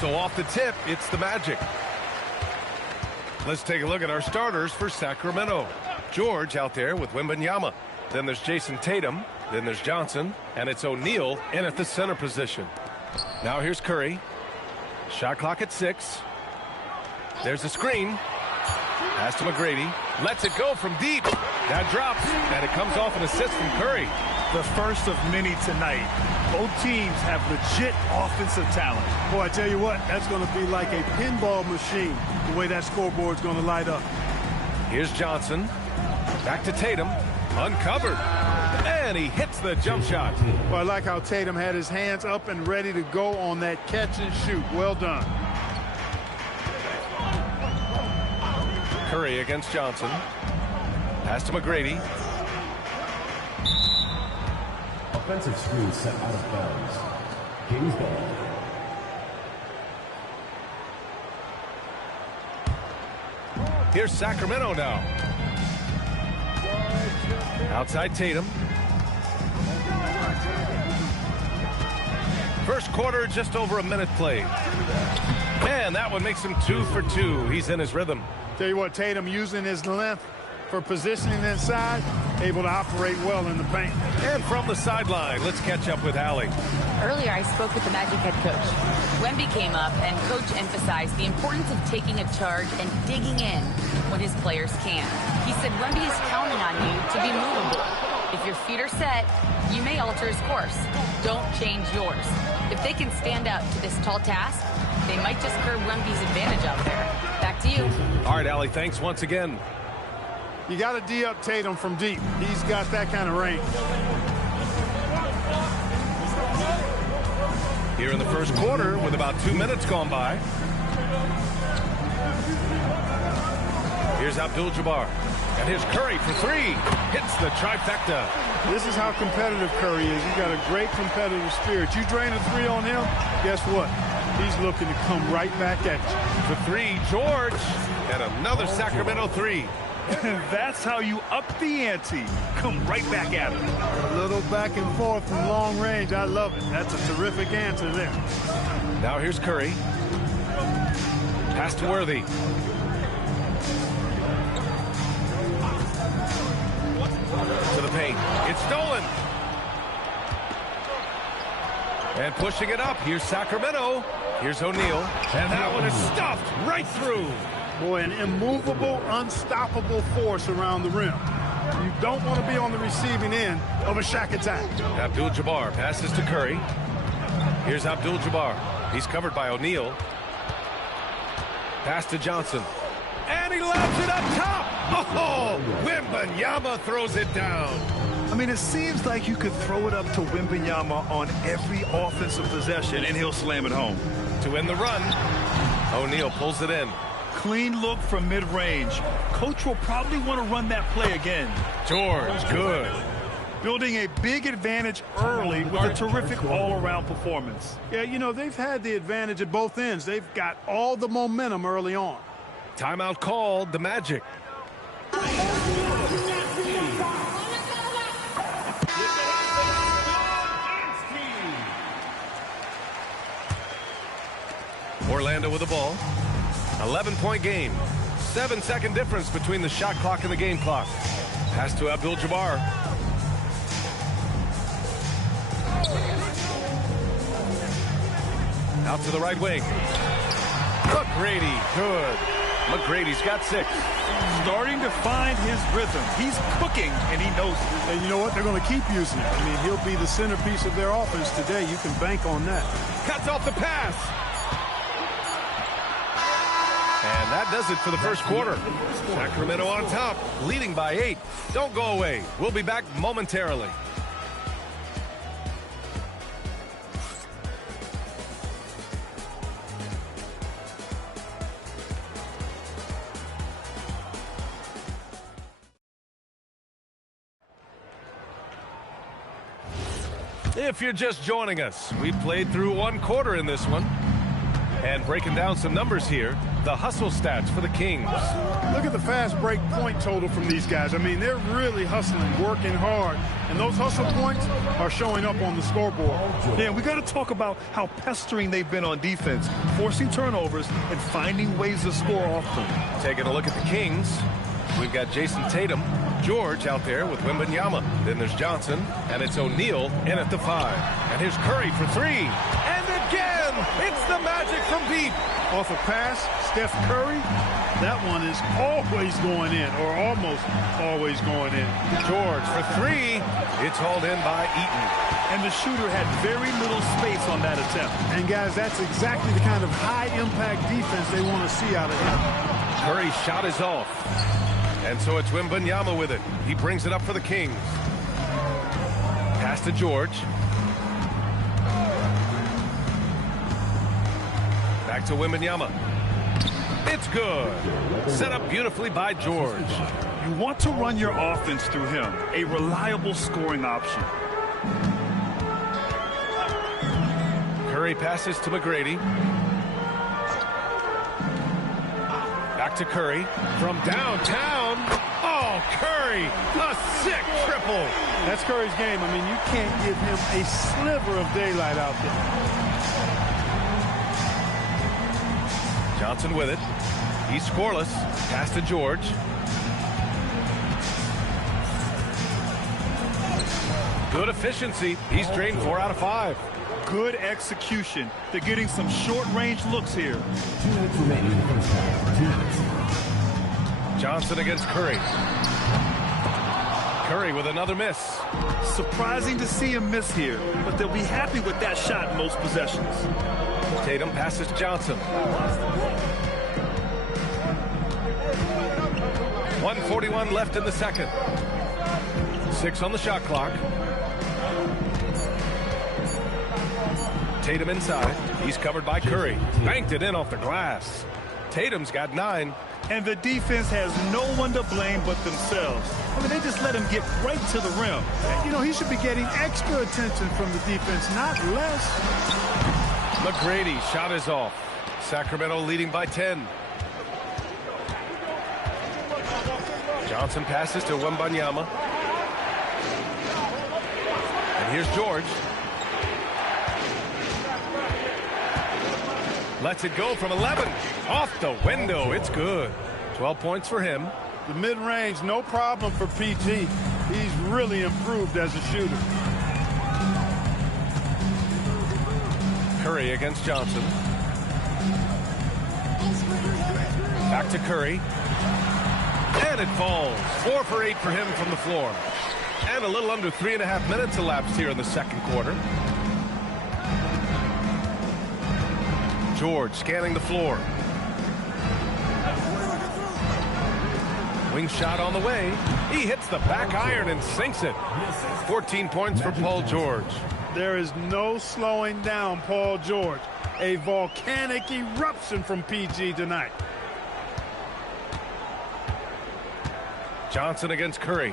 So off the tip, it's the Magic. Let's take a look at our starters for Sacramento. George out there with Wembanyama. Then there's Jason Tatum. Then there's Johnson. And it's O'Neal in at the center position. Now here's Curry. Shot clock at 6. There's a screen. Pass to McGrady. Lets it go from deep. That drops. And it comes off an assist from Curry. The first of many tonight. Both teams have legit offensive talent. Boy, I tell you what, that's going to be like a pinball machine, the way that scoreboard's going to light up. Here's Johnson. Back to Tatum. Uncovered. And he hits the jump shot. Well, I like how Tatum had his hands up and ready to go on that catch and shoot. Well done. Curry against Johnson. Pass to McGrady. Offensive screen set out of bounds. Kings ball. Here's Sacramento now. Outside Tatum. First quarter, just over a minute played. And that one makes him 2 for 2. He's in his rhythm. Tell you what, Tatum using his length for positioning inside, able to operate well in the paint. And from the sideline, let's catch up with Allie. Earlier, I spoke with the Magic head coach. Wemby came up, and Coach emphasized the importance of taking a charge and digging in when his players can. He said Wemby is counting on you to be movable. If your feet are set, you may alter his course. Don't change yours. If they can stand up to this tall task, they might just curb Wemby's advantage out there. Back to you. All right, Allie, thanks once again. You got to D up Tatum from deep. He's got that kind of range. Here in the first quarter with about 2 minutes gone by. Here's Abdul-Jabbar. And here's Curry for 3. Hits the trifecta. This is how competitive Curry is. He's got a great competitive spirit. You drain a 3 on him, guess what? He's looking to come right back at you. The 3, George. And another Sacramento 3. That's how you up the ante. Come right back at him. A little back and forth from long range. I love it. That's a terrific answer there. Now here's Curry. Pass to Worthy. To the paint. It's stolen. And pushing it up. Here's Sacramento. Here's O'Neal. And that one is stuffed right through. Boy, an immovable, unstoppable force around the rim. You don't want to be on the receiving end of a Shaq attack. Abdul-Jabbar passes to Curry. Here's Abdul-Jabbar. He's covered by O'Neal. Pass to Johnson. And he lobs it up top. Oh, Wembanyama throws it down. I mean, it seems like you could throw it up to Wembanyama on every offensive possession, and he'll slam it home. To end the run, O'Neal pulls it in. Clean look from mid-range. Coach will probably want to run that play again. George, good. Building a big advantage early with a terrific all-around performance. Yeah, you know, they've had the advantage at both ends. They've got all the momentum early on. Timeout called, the Magic. Orlando with the ball. 11-point game. 7-second difference between the shot clock and the game clock. Pass to Abdul-Jabbar. Out to the right wing. McGrady, good. McGrady's got 6. Starting to find his rhythm. He's cooking, and he knows it. And you know what? They're going to keep using it. I mean, he'll be the centerpiece of their offense today. You can bank on that. Cuts off the pass. And that does it for the first quarter. Sacramento on top, leading by 8. Don't go away. We'll be back momentarily. If you're just joining us, we played through 1 quarter in this one. And breaking down some numbers here, the hustle stats for the Kings. Look at the fast break point total from these guys. I mean, they're really hustling, working hard. And those hustle points are showing up on the scoreboard. Yeah, we got to talk about how pestering they've been on defense, forcing turnovers and finding ways to score off them. Taking a look at the Kings, we've got Jason Tatum, George out there with Wembanyama. Then there's Johnson, and it's O'Neal in at the 5. And here's Curry for 3. And again, it's the Magic from deep. Off a pass, Steph Curry, that one is always going in, or almost always going in. George for 3. It's hauled in by Eaton. And the shooter had very little space on that attempt. And guys, that's exactly the kind of high-impact defense they want to see out of him. Curry's shot is off. And so it's Wembanyama with it. He brings it up for the Kings. Pass to George. Back to Wembanyama. It's good. Set up beautifully by George. You want to run your offense through him, a reliable scoring option. Curry passes to McGrady. Back to Curry from downtown. Oh, Curry, a sick triple. That's Curry's game. I mean, you can't give him a sliver of daylight out there. Johnson with it. He's scoreless. Pass to George. Good efficiency. He's drained 4 out of 5. Good execution. They're getting some short-range looks here. 2 minutes remaining in the first half. 2 minutes. Johnson against Curry. Curry with another miss. Surprising to see him miss here, but they'll be happy with that shot in most possessions. Tatum passes Johnson. 1:41 left in the second. 6 on the shot clock. Tatum inside. He's covered by Curry. Banked it in off the glass. Tatum's got 9. And the defense has no one to blame but themselves. I mean, they just let him get right to the rim. You know, he should be getting extra attention from the defense, not less. McGrady, shot is off. Sacramento leading by 10. Johnson passes to Wembanyama. And here's George. Lets it go from 11. Off the window. It's good. 12 points for him. The mid-range, no problem for PG. He's really improved as a shooter. Curry against Johnson. Back to Curry. And it falls. 4 for 8 for him from the floor. And a little under 3.5 minutes elapsed here in the second quarter. George scanning the floor. Wing shot on the way. He hits the back iron and sinks it. 14 points for Paul George. There is no slowing down Paul George. A volcanic eruption from PG tonight. Johnson against Curry.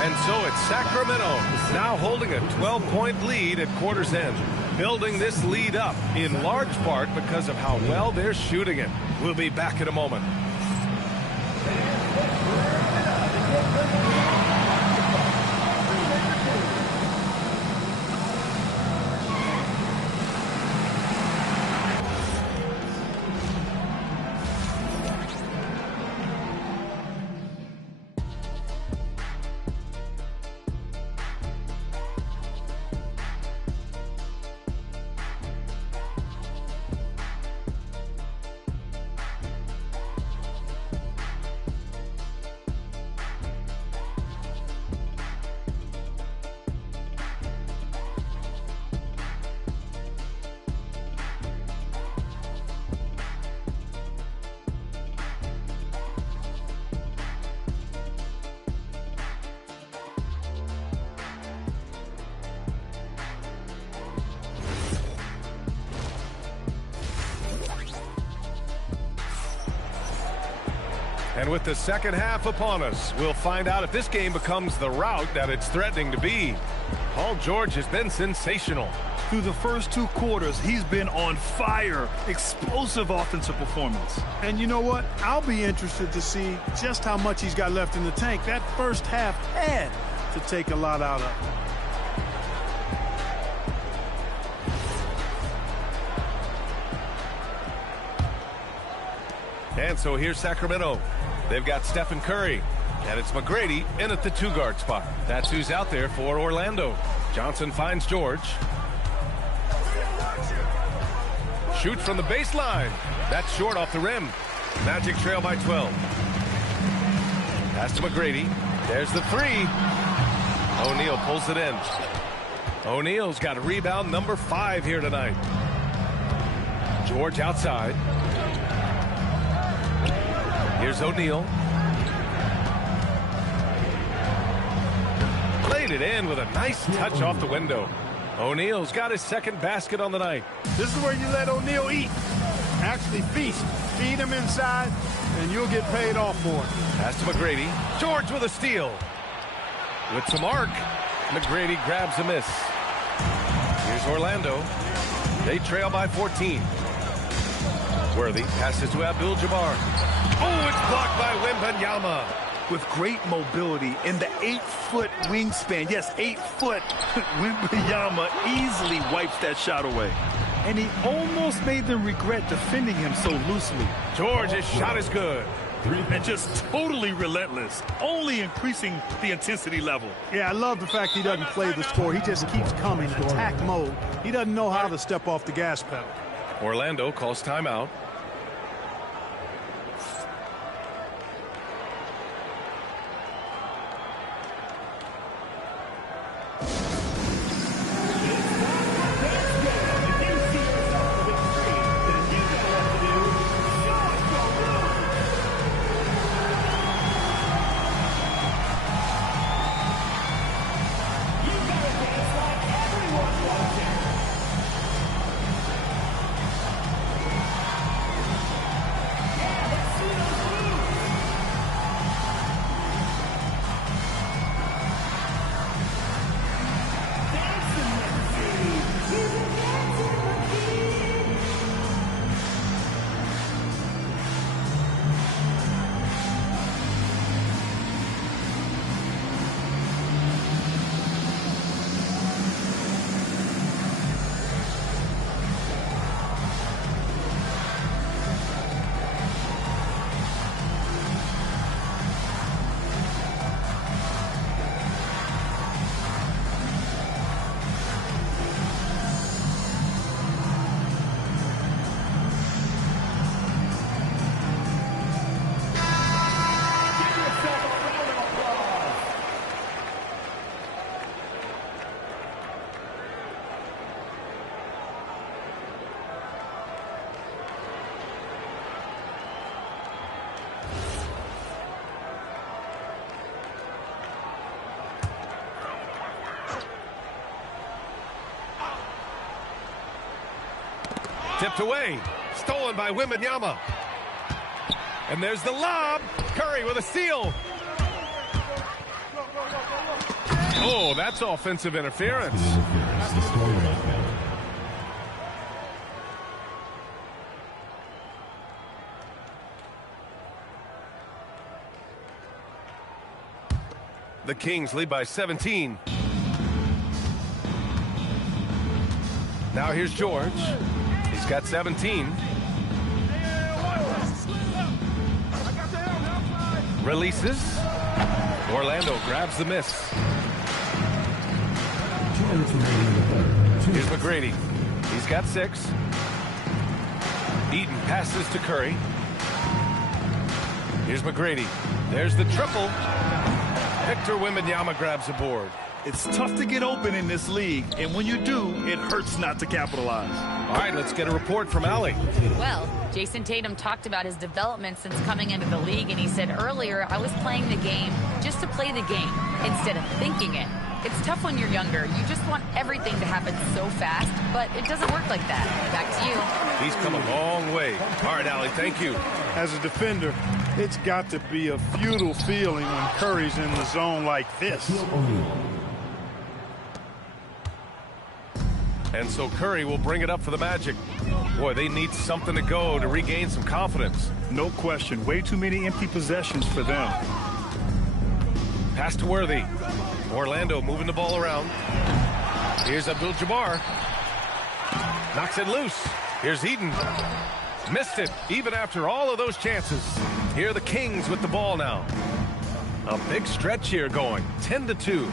And so it's Sacramento now holding a 12-point lead at quarter's end. Building this lead up in large part because of how well they're shooting it. We'll be back in a moment. And with the second half upon us, we'll find out if this game becomes the rout that it's threatening to be. Paul George has been sensational. Through the first 2 quarters, he's been on fire. Explosive offensive performance. And you know what? I'll be interested to see just how much he's got left in the tank. That first half had to take a lot out of him. And so here's Sacramento. They've got Stephen Curry. And it's McGrady in at the 2-guard spot. That's who's out there for Orlando. Johnson finds George. Shoots from the baseline. That's short off the rim. Magic trail by 12. Pass to McGrady. There's the 3. O'Neal pulls it in. O'Neal's got rebound number 5 here tonight. George outside. Here's O'Neal. Played it in with a nice touch off the window. O'Neal's got his second basket on the night. This is where you let O'Neal eat. Actually feast. Feed him inside, and you'll get paid off for it. Pass to McGrady. George with a steal. With some arc, McGrady grabs a miss. Here's Orlando. They trail by 14. Worthy passes to Abdul-Jabbar. Oh, it's blocked by Wembanyama. With great mobility in the 8-foot wingspan. Yes, 8 foot. Wembanyama easily wipes that shot away. And he almost made them regret defending him so loosely. George's shot is good. And just totally relentless, only increasing the intensity level. Yeah, I love the fact he doesn't play the score. He just keeps coming, attack mode. He doesn't know how to step off the gas pedal. Orlando calls timeout. Tipped away. Stolen by Wembanyama. And there's the lob. Curry with a steal. Oh, that's offensive interference. The Kings lead by 17. Now here's George. He's got 17. Releases. Orlando grabs the miss. Here's McGrady. He's got 6. Eaton passes to Curry. Here's McGrady. There's the triple. Victor Wembanyama grabs a board. It's tough to get open in this league, and when you do, it hurts not to capitalize. All right, let's get a report from Allie. Well, Jason Tatum talked about his development since coming into the league, and he said earlier, I was playing the game just to play the game instead of thinking it. It's tough when you're younger. You just want everything to happen so fast, but it doesn't work like that. Back to you. He's come a long way. All right, Allie, thank you. As a defender, It's got to be a futile feeling when Curry's in the zone like this. And so Curry will bring it up for the Magic. Boy, they need something to go to regain some confidence. No question. Way too many empty possessions for them. Pass to Worthy. Orlando moving the ball around. Here's Abdul-Jabbar. Knocks it loose. Here's Eden. Missed it, even after all of those chances. Here are the Kings with the ball now. A big stretch here going, 10-2.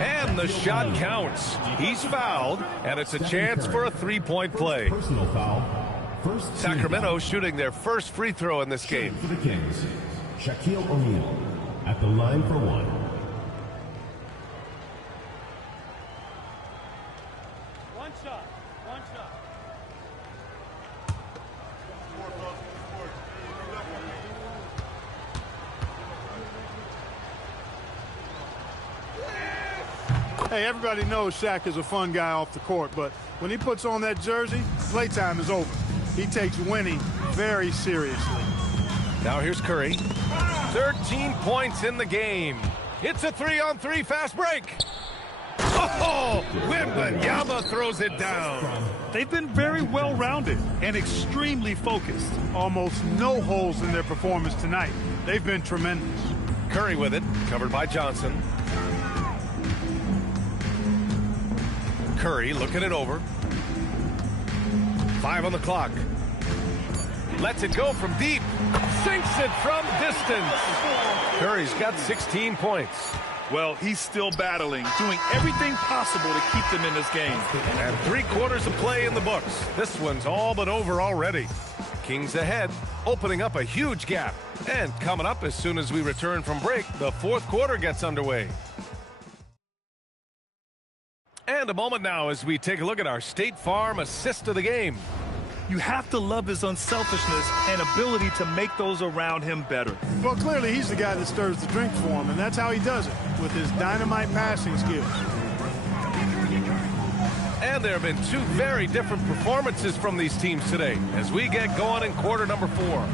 And the shot counts. He's fouled, and it's a chance for a three-point play. Personal foul. Sacramento shooting their first free throw in this game. For the Kings, Shaquille O'Neal at the line for one. One shot. Hey, everybody knows Shaq is a fun guy off the court, but when he puts on that jersey, playtime is over. He takes winning very seriously. Now here's Curry. 13 points in the game. It's a 3-on-3 fast break. Oh, Wembanyama throws it down. They've been very well-rounded and extremely focused. Almost no holes in their performance tonight. They've been tremendous. Curry with it, covered by Johnson. Curry looking it over. 5 on the clock. Lets it go from deep. Sinks it from distance. Curry's got 16 points. Well, he's still battling, doing everything possible to keep them in this game. And 3/4 of play in the books. This one's all but over already. Kings ahead, opening up a huge gap. And coming up as soon as we return from break, the fourth quarter gets underway. And a moment now as we take a look at our State Farm assist of the game. You have to love his unselfishness and ability to make those around him better. Well, clearly he's the guy that stirs the drink for him, and that's how he does it, with his dynamite passing skills. And there have been two very different performances from these teams today as we get going in quarter number 4.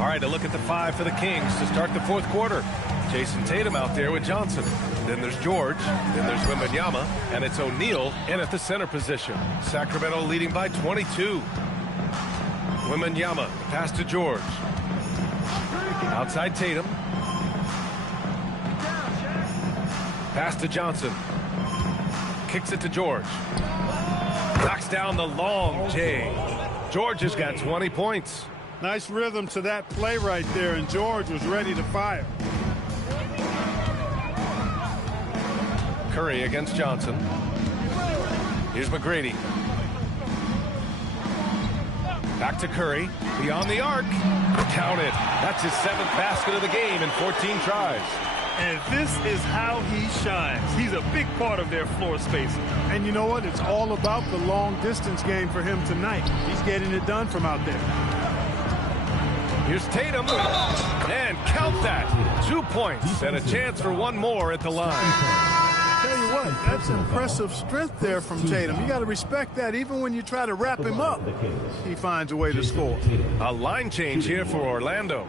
All right, a look at the 5 for the Kings to start the fourth quarter. Jason Tatum out there with Johnson. Then there's George. Then there's Wembanyama. And it's O'Neal in at the center position. Sacramento leading by 22. Wembanyama, pass to George. Outside Tatum. Pass to Johnson. Kicks it to George. Knocks down the long J. George has got 20 points. Nice rhythm to that play right there, and George was ready to fire. Curry against Johnson. Here's McGrady. Back to Curry. Beyond the arc. Count it. That's his 7th basket of the game in 14 tries. And this is how he shines. He's a big part of their floor spacing. And you know what? It's all about the long distance game for him tonight. He's getting it done from out there. Here's Tatum. And count that. 2 points and a chance for one more at the line. Tell you what, that's impressive strength there from Tatum. You got to respect that. Even when you try to wrap him up, he finds a way to score. A line change here for Orlando.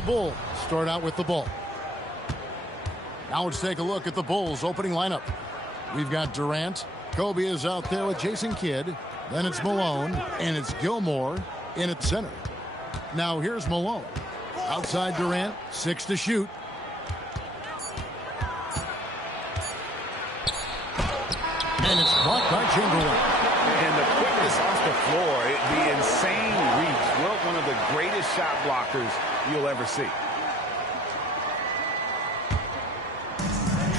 the Bulls start out with the ball. Now let's take a look at the Bulls opening lineup. We've got Durant. Kobe is out there with Jason Kidd. Then it's Malone, and it's Gilmore in at center. Now here's Malone. Outside Durant, 6 to shoot. And it's blocked by Chamberlain. And the quickness off the floor, the insane reach. Well, one of the greatest shot blockers you'll ever see.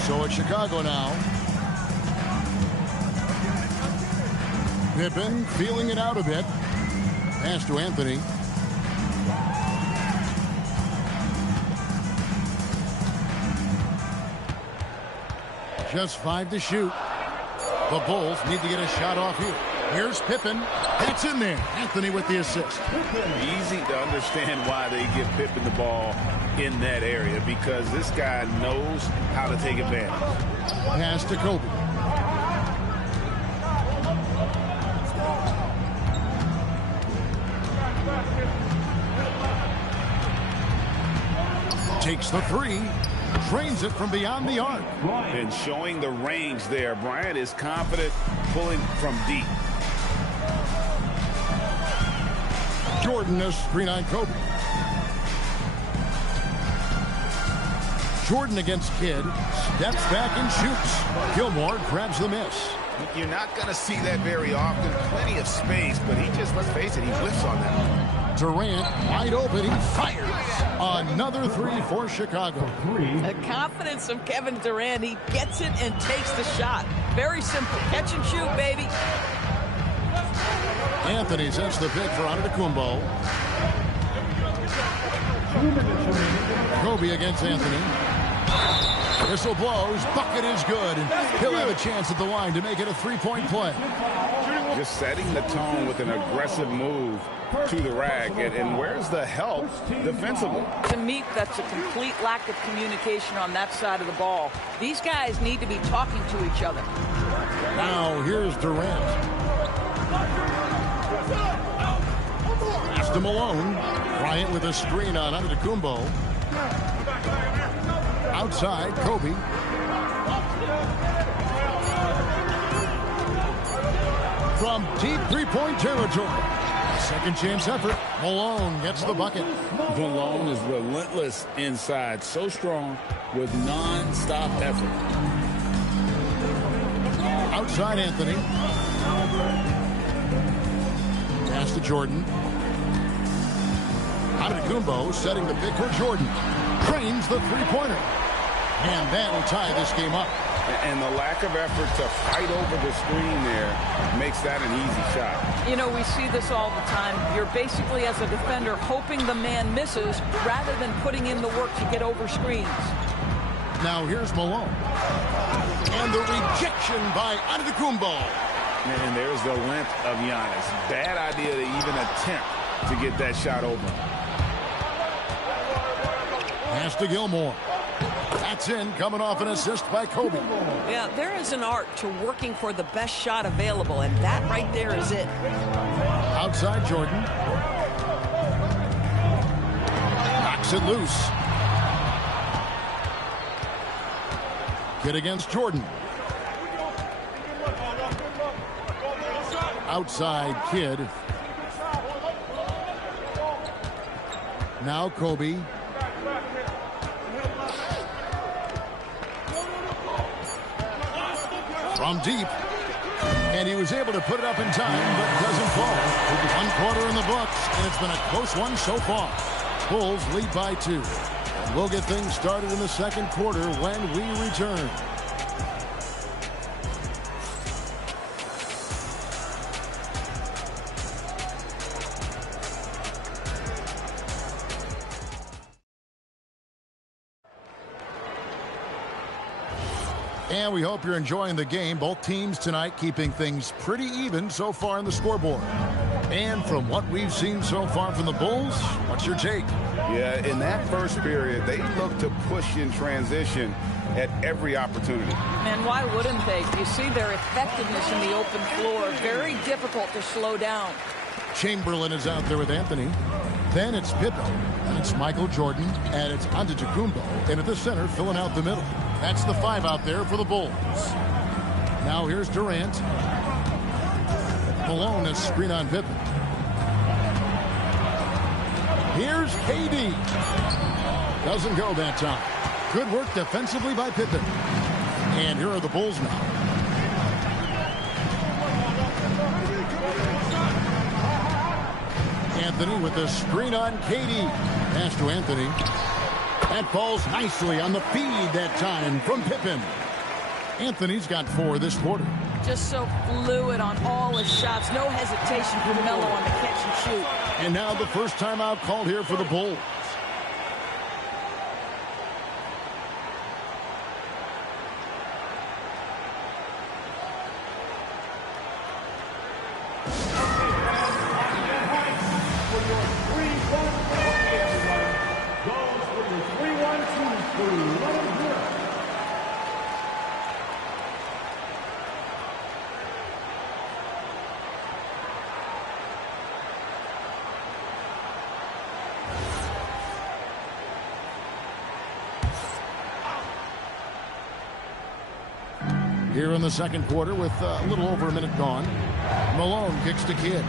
So it's Chicago now. Pippen feeling it out a bit. Pass to Anthony. Just 5 to shoot. The Bulls need to get a shot off here. Here's Pippen. That's in there. Anthony with the assist. Easy to understand why they give Pippen the ball in that area, because this guy knows how to take advantage. Pass to Kobe. Takes the 3. Drains it from beyond the arc. And showing the range there. Bryant is confident pulling from deep. Jordan is screen on Kobe. Jordan against Kidd. Steps back and shoots. Gilmore grabs the miss. You're not going to see that very often. Plenty of space, but he just, let's face it, he whiffs on that. Durant wide open. He fires. Another 3 for Chicago. The confidence of Kevin Durant. He gets it and takes the shot. Very simple. Catch and shoot, baby. Anthony sets the pick for Antetokounmpo. Kobe against Anthony. Whistle blows. Bucket is good. And he'll have a chance at the line to make it a 3-point play. Just setting the tone with an aggressive move to the rack. And where's the help defensively? To me, that's a complete lack of communication on that side of the ball. These guys need to be talking to each other. Now here's Durant. Pass to Malone. Bryant with a screen on Antetokounmpo. Outside, Kobe. From deep 3-point territory. Second chance effort. Malone gets the bucket. Malone is relentless inside. So strong with non-stop effort. Outside Anthony. Pass to Jordan. Antetokounmpo setting the pick for Jordan. Trains the 3-pointer. And that'll tie this game up. And the lack of effort to fight over the screen there makes that an easy shot. You know, we see this all the time. You're basically, as a defender, hoping the man misses rather than putting in the work to get over screens. Now here's Malone. And the rejection by Antetokounmpo. And there's the length of Giannis. Bad idea to even attempt to get that shot over. Pass to Gilmore. That's in, coming off an assist by Kobe. Yeah, there is an art to working for the best shot available, and that right there is it. Outside Jordan. Knocks it loose. Kidd against Jordan. Outside Kidd. Now Kobe. From deep. And he was able to put it up in time, but doesn't fall. 1 quarter in the books, and it's been a close one so far. Bulls lead by 2. And we'll get things started in the second quarter when we return. And we hope you're enjoying the game. Both teams tonight keeping things pretty even so far on the scoreboard. And from what we've seen so far from the Bulls, what's your take? Yeah, in that first period, they looked to push in transition at every opportunity. And why wouldn't they? You see their effectiveness in the open floor. Very difficult to slow down. Chamberlain is out there with Anthony. Then it's Pippen. And it's Michael Jordan. And it's Antetokounmpo. And at the center, filling out the middle. That's the 5 out there for the Bulls. Now here's Durant. Malone has screen on Pippen. Here's KD. Doesn't go that time. Good work defensively by Pippen. And here are the Bulls now. Anthony with the screen on KD. Pass to Anthony. That falls nicely on the feed that time from Pippen. Anthony's got 4 this quarter. Just so fluid on all his shots. No hesitation for Melo on the catch and shoot. And now the first timeout called here for the Bulls. Here in the second quarter with a little over a minute gone. Malone kicks to Kidd.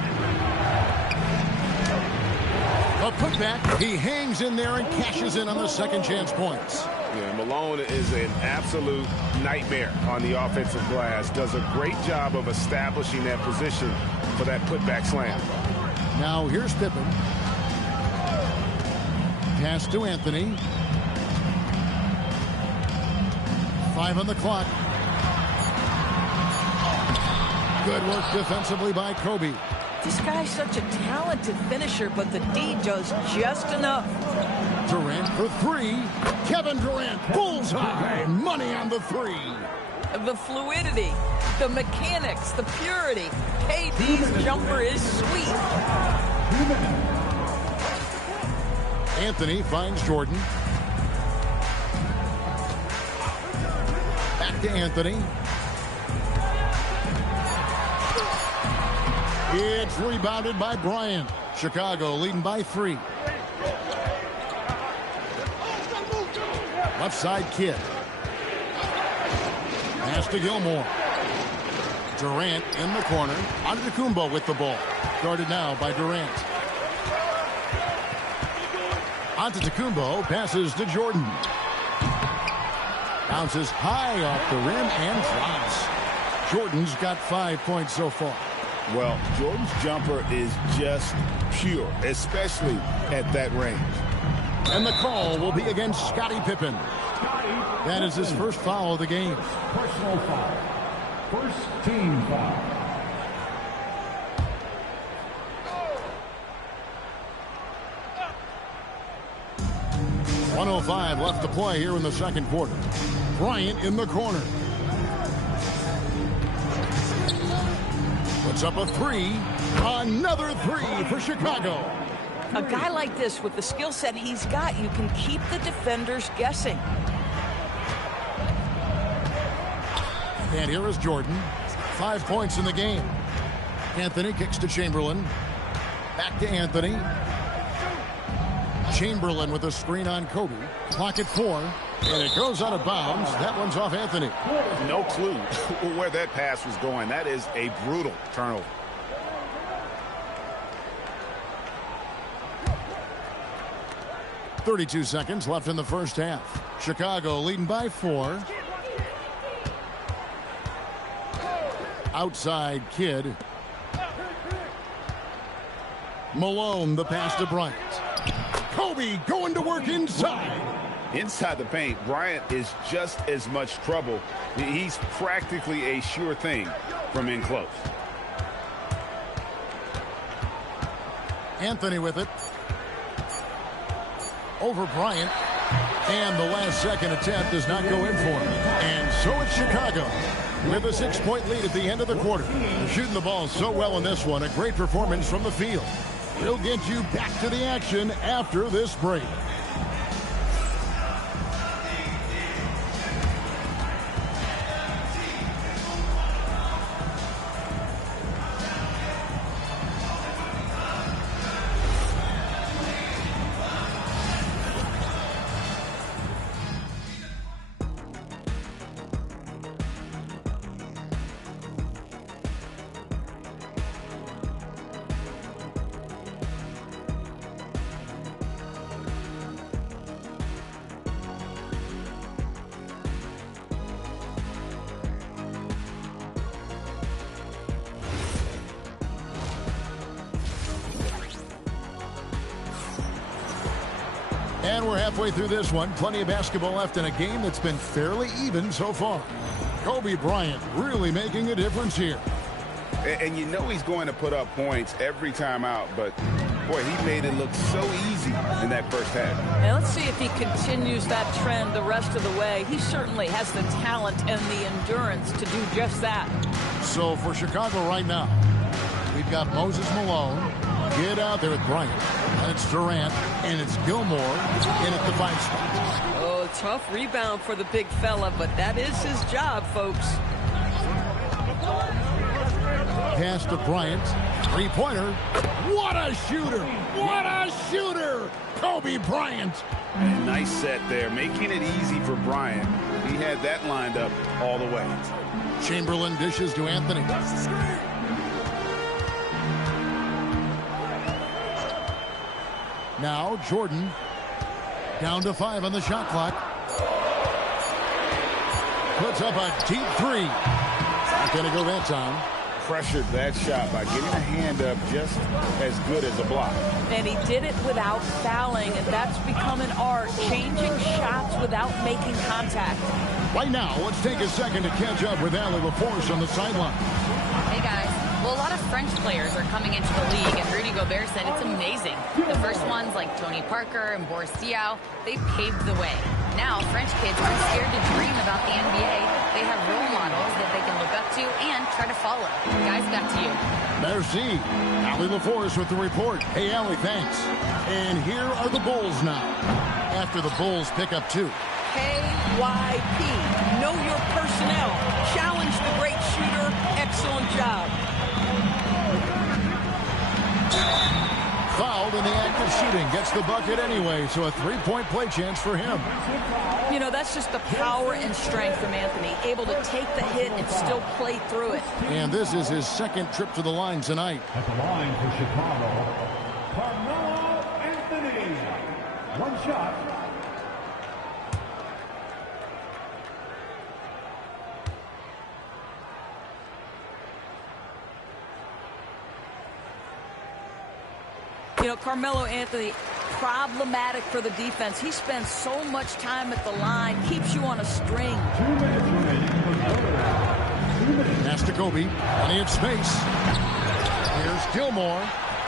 A putback. He hangs in there and cashes in on the second chance points. Yeah, Malone is an absolute nightmare on the offensive glass. Does a great job of establishing that position for that putback slam. Now here's Pippen. Pass to Anthony. 5 on the clock. Good work defensively by Kobe. This guy's such a talented finisher, but the D does just enough. Durant for 3. Kevin Durant, bullseye. Money on the 3. The fluidity, the mechanics, the purity. KD's jumper is sweet. Anthony finds Jordan. Back to Anthony. It's rebounded by Bryant. Chicago leading by 3. Left side Kidd. Pass to Gilmore. Durant in the corner. Antetokounmpo with the ball. Guarded now by Durant. Antetokounmpo passes to Jordan. Bounces high off the rim and drops. Jordan's got 5 points so far. Well, Jordan's jumper is just pure, especially at that range. And the call will be against Scottie Pippen. That is his first foul of the game. Personal foul. First team foul. .105 left to play here in the second quarter. Bryant in the corner. Puts up a 3. Another 3 for Chicago. A guy like this, with the skill set he's got, you can keep the defenders guessing. And here is Jordan. 5 points in the game. Anthony kicks to Chamberlain. Back to Anthony. Chamberlain with a screen on Kobe. Clock at 4. And it goes out of bounds. That one's off Anthony. No clue where that pass was going. That is a brutal turnover. .32 seconds left in the first half. Chicago leading by 4. Outside Kidd. Malone, the pass to Bryant. Kobe going to work inside. Inside the paint, Bryant is just as much trouble. He's practically a sure thing from in close. Anthony with it. Over Bryant. And the last second attempt does not go in for him. And so it's Chicago with a 6-point lead at the end of the quarter. They're shooting the ball so well in this one. A great performance from the field. We'll get you back to the action after this break. And we're halfway through this one. Plenty of basketball left in a game that's been fairly even so far. Kobe Bryant really making a difference here. And you know he's going to put up points every time out, but boy, he made it look so easy in that first half. And let's see if he continues that trend the rest of the way. He certainly has the talent and the endurance to do just that. So for Chicago right now, we've got Moses Malone. Get out there with Bryant. And it's Durant. And it's Gilmore in at the 5 spot. Oh, tough rebound for the big fella, but that is his job, folks. Pass to Bryant. Three-pointer. What a shooter! What a shooter! Kobe Bryant. And nice set there, making it easy for Bryant. He had that lined up all the way. Chamberlain dishes to Anthony. Now Jordan down to 5 on the shot clock. Puts up a deep 3. Not going to go that time. Pressured that shot by getting a hand up just as good as a block. And he did it without fouling, and that's become an art, changing shots without making contact. Right now, let's take a second to catch up with Allie LaForce on the sideline. Hey, guys. Well, a lot of French players are coming into the league, and Rudy Gobert said it's amazing. The first ones, like Tony Parker and Boris Diaw, they paved the way. Now, French kids aren't scared to dream about the NBA. They have role models that they can look up to and try to follow. Guys, back to you. Merci. Allie LaForce with the report. Hey, Allie, thanks. And here are the Bulls now. After the Bulls pick up 2. KYP. Know your personnel. Challenge the great shooter. Excellent job. Fouled in the act of shooting. Gets the bucket anyway, so a 3-point play chance for him. You know, that's just the power and strength from Anthony. Able to take the hit and still play through it. And this is his second trip to the line tonight. At the line for Chicago, Carmelo Anthony. One shot. You know, Carmelo Anthony, problematic for the defense. He spends so much time at the line, keeps you on a string. Pass to Kobe. Plenty of space. Here's Gilmore.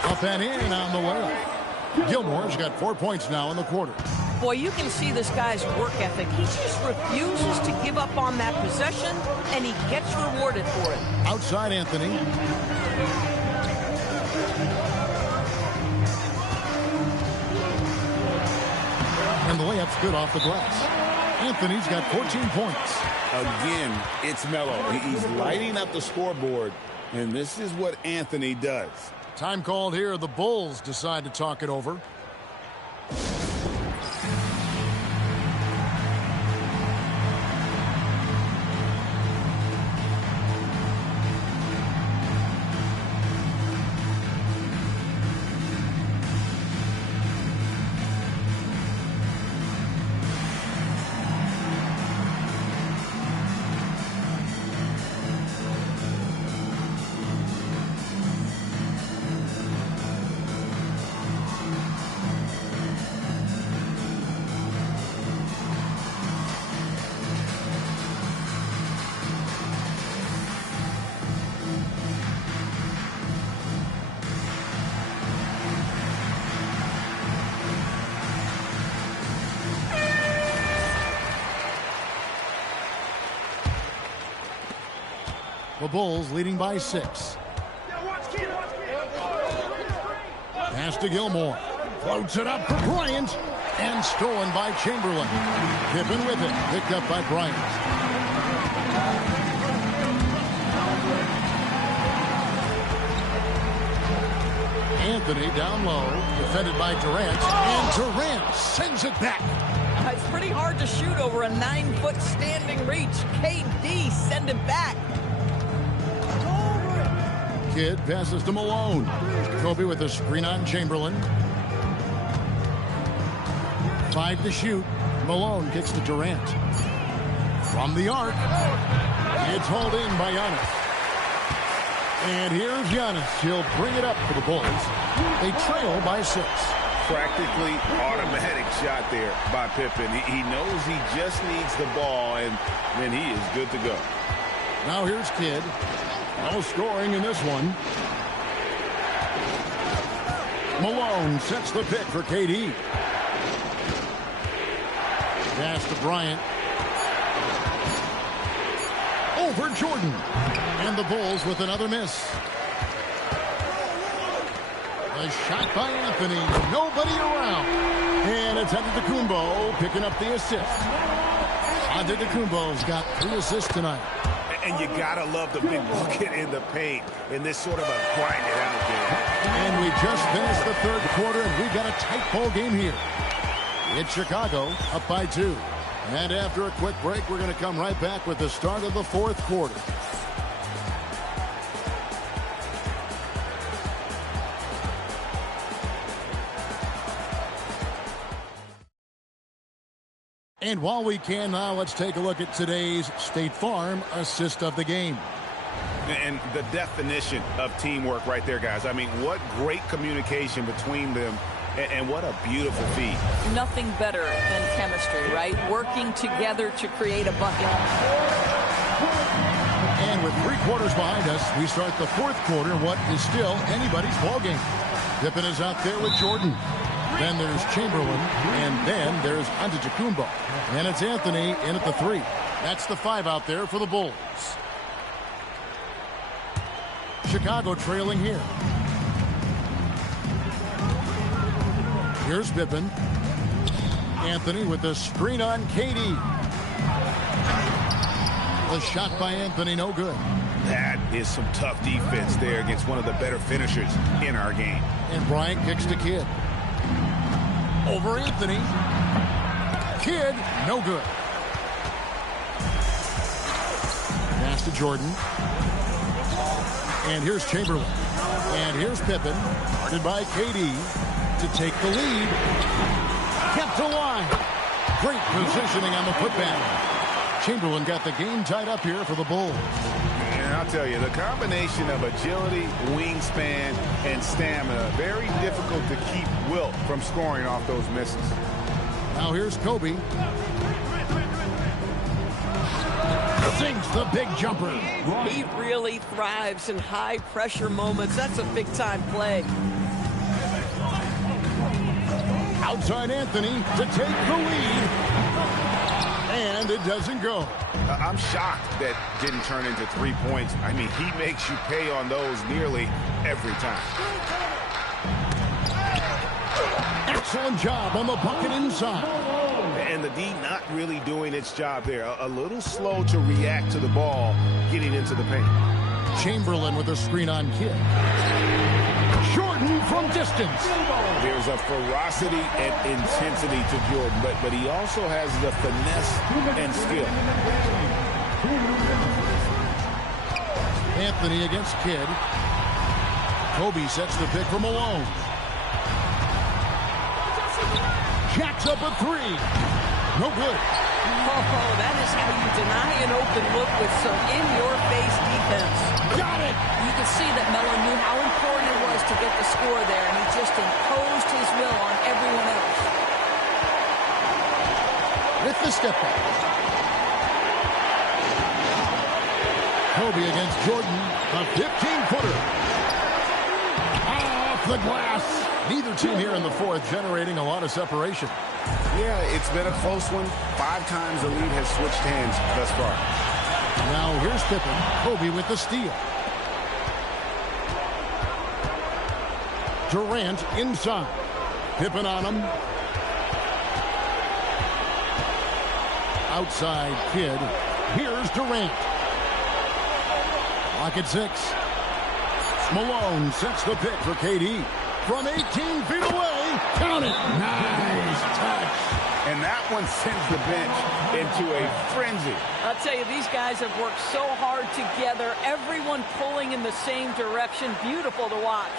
Up and in on the way. Gilmore's got 4 points now in the quarter. Boy, you can see this guy's work ethic. He just refuses to give up on that possession, and he gets rewarded for it. Outside Anthony. And the layup's good off the glass. Anthony's got 14 points. Again, it's Melo. He's lighting up the scoreboard, and this is what Anthony does. Time called here. The Bulls decide to talk it over. The Bulls leading by 6. Pass to Gilmore. Floats it up for Bryant. And stolen by Chamberlain. Pippen with it. Picked up by Bryant. Anthony down low. Defended by Durant. And Durant sends it back. It's pretty hard to shoot over a 9-foot standing reach. KD send it back. Kidd passes to Malone. Kobe with a screen on Chamberlain. 5 to shoot. Malone kicks to Durant. From the arc. It's hauled in by Giannis. And here's Giannis. He'll bring it up for the Bulls. They trail by 6. practically automatic shot there by Pippen. He knows he just needs the ball, and then he is good to go. Now here's Kidd. No scoring in this one. Malone sets the pick for KD. Pass to Bryant. Over Jordan. And the Bulls with another miss. A shot by Anthony. Nobody around. And it's Antetokounmpo picking up the assist. Antetokounmpo's got 3 assists tonight. And you gotta love the big bucket in the paint in this sort of a grind-it-out game. And we just finished the third quarter, and we've got a tight ball game here. It's Chicago up by 2. And after a quick break, we're going to come right back with the start of the fourth quarter. And while we can now, let's take a look at today's State Farm assist of the game. And the definition of teamwork right there, guys. I mean, what great communication between them, and what a beautiful feat. Nothing better than chemistry, right? Working together to create a bucket. And with 3 quarters behind us, we start the fourth quarter, what is still anybody's ball game. Pippen is out there with Jordan. Then there's Chamberlain, and then there's Antetokounmpo. And it's Anthony in at the 3. That's the 5 out there for the Bulls. Chicago trailing here. Here's Pippen. Anthony with the screen on KD. The shot by Anthony, no good. That is some tough defense there against one of the better finishers in our game. And Bryant kicks to Kidd. Over Anthony. Kidd, no good. Pass to Jordan. And here's Chamberlain. And here's Pippen. Guarded by KD to take the lead. Kept alive. Great positioning on the putback. Chamberlain got the game tied up here for the Bulls. And I'll tell you, the combination of agility, wingspan, and stamina, very difficult to keep Wilt from scoring off those misses. Now here's Kobe. Sinks the big jumper. He really thrives in high-pressure moments. That's a big-time play. Outside Anthony to take the lead. And it doesn't go. I'm shocked that didn't turn into 3 points. I mean, he makes you pay on those nearly every time. Excellent job on the bucket inside. And the D not really doing its job there. A little slow to react to the ball getting into the paint. Chamberlain with a screen on Kidd. Jordan from distance. There's a ferocity and intensity to Jordan, but he also has the finesse and skill. Anthony against Kidd. Kobe sets the pick for Malone. Jacks up a 3. No good. Oh, that is how you deny an open look with some in-your-face defense. Got it. You can see that Melo knew how important it was to get the score there, and he just imposed his will on everyone else. With the step back. Kobe against Jordan. A 15-footer. Off the glass. Neither team here in the fourth generating a lot of separation. Yeah, it's been a close one. 5 times the lead has switched hands thus far. Now here's Pippen. Kobe with the steal. Durant inside. Pippen on him. Outside Kidd. Here's Durant. Lock at 6. Malone sets the pick for KD. From 18 feet away. Count it. Nice touch. And that one sends the bench into a frenzy. I'll tell you, these guys have worked so hard together. Everyone pulling in the same direction. Beautiful to watch.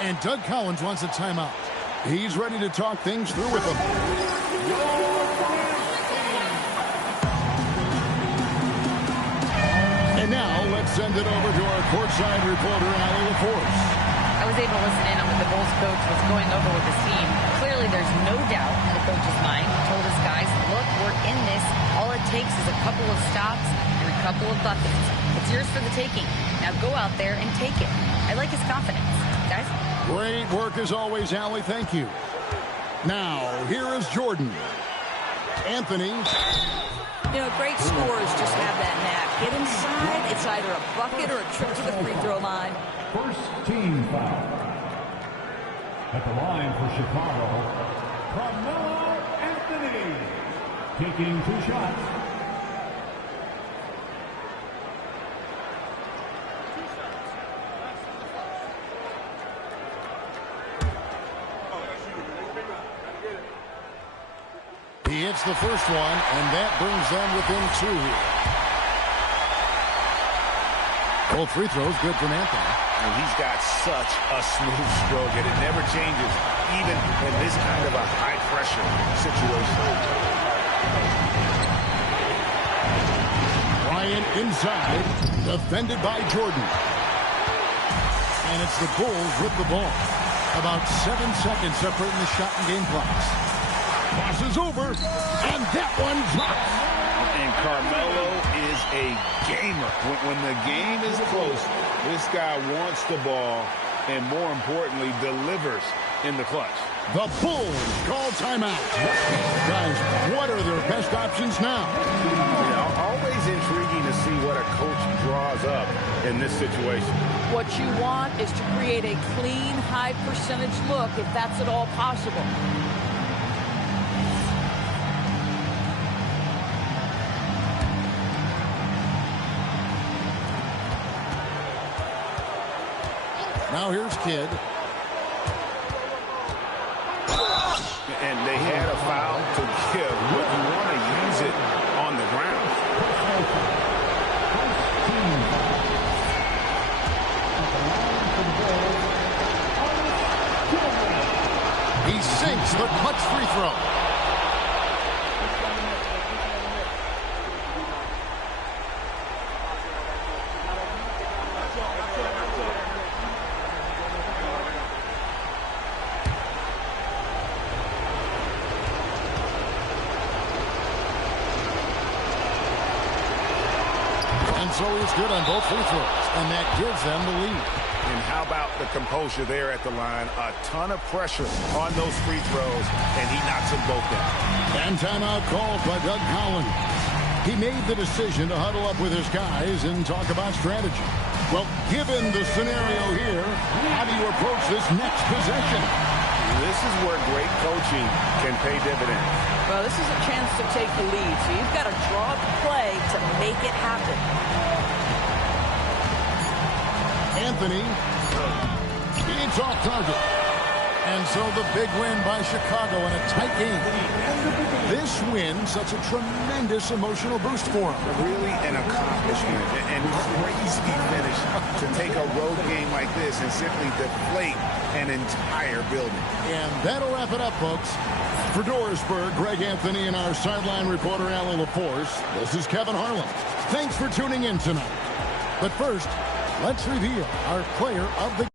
And Doug Collins wants a timeout. He's ready to talk things through with them. And now let's send it over to our courtside reporter, Allie LaForce. was able to listen in on what the Bulls coach was going over with his team. Clearly, there's no doubt in the coach's mind. He told his guys, look, we're in this. All it takes is a couple of stops and a couple of buckets. It's yours for the taking. Now go out there and take it. I like his confidence. Guys? Great work as always, Allie. Thank you. Now, here is Jordan. Anthony. You know, great scorers just have that knack. Get inside, it's either a bucket or a trip to the free throw line. First team foul. At the line for Chicago, Carmelo Anthony. Taking 2 shots. He hits the first one, and that brings them within 2 here. Both free throws good from Anthony. And he's got such a smooth stroke, and it never changes, even in this kind of a high-pressure situation. Bryant inside, defended by Jordan. And it's the Bulls with the ball. About 7 seconds separating the shot and game clocks. Crosses over, and that one drops. And Carmelo is a gamer. When the game is close, this guy wants the ball and, more importantly, delivers in the clutch. The Bulls call timeout. Guys, what are their best options now? Always intriguing to see what a coach draws up in this situation. What you want is to create a clean, high-percentage look, if that's at all possible. Now here's Kidd. And they had a foul to give, but you want to use it on the ground. He sinks the clutch free throw. So he's good on both free throws, and that gives them the lead. And how about the composure there at the line? A ton of pressure on those free throws, and he knocks them both down. And timeout called by Doug Collins. He made the decision to huddle up with his guys and talk about strategy. Well, given the scenario here, how do you approach this next possession? This is where great coaching can pay dividends. Well, this is a chance to take the lead, so you've got to draw the play to make it happen. Anthony, it's off target. And so the big win by Chicago in a tight game. This win, such a tremendous emotional boost for him. Really an accomplishment and crazy finish to take a road game like this and simply deflate an entire building. And that'll wrap it up, folks. For Dorisburg, Greg Anthony and our sideline reporter, Allie LaForce, this is Kevin Harlan. Thanks for tuning in tonight. But first, let's reveal our player of the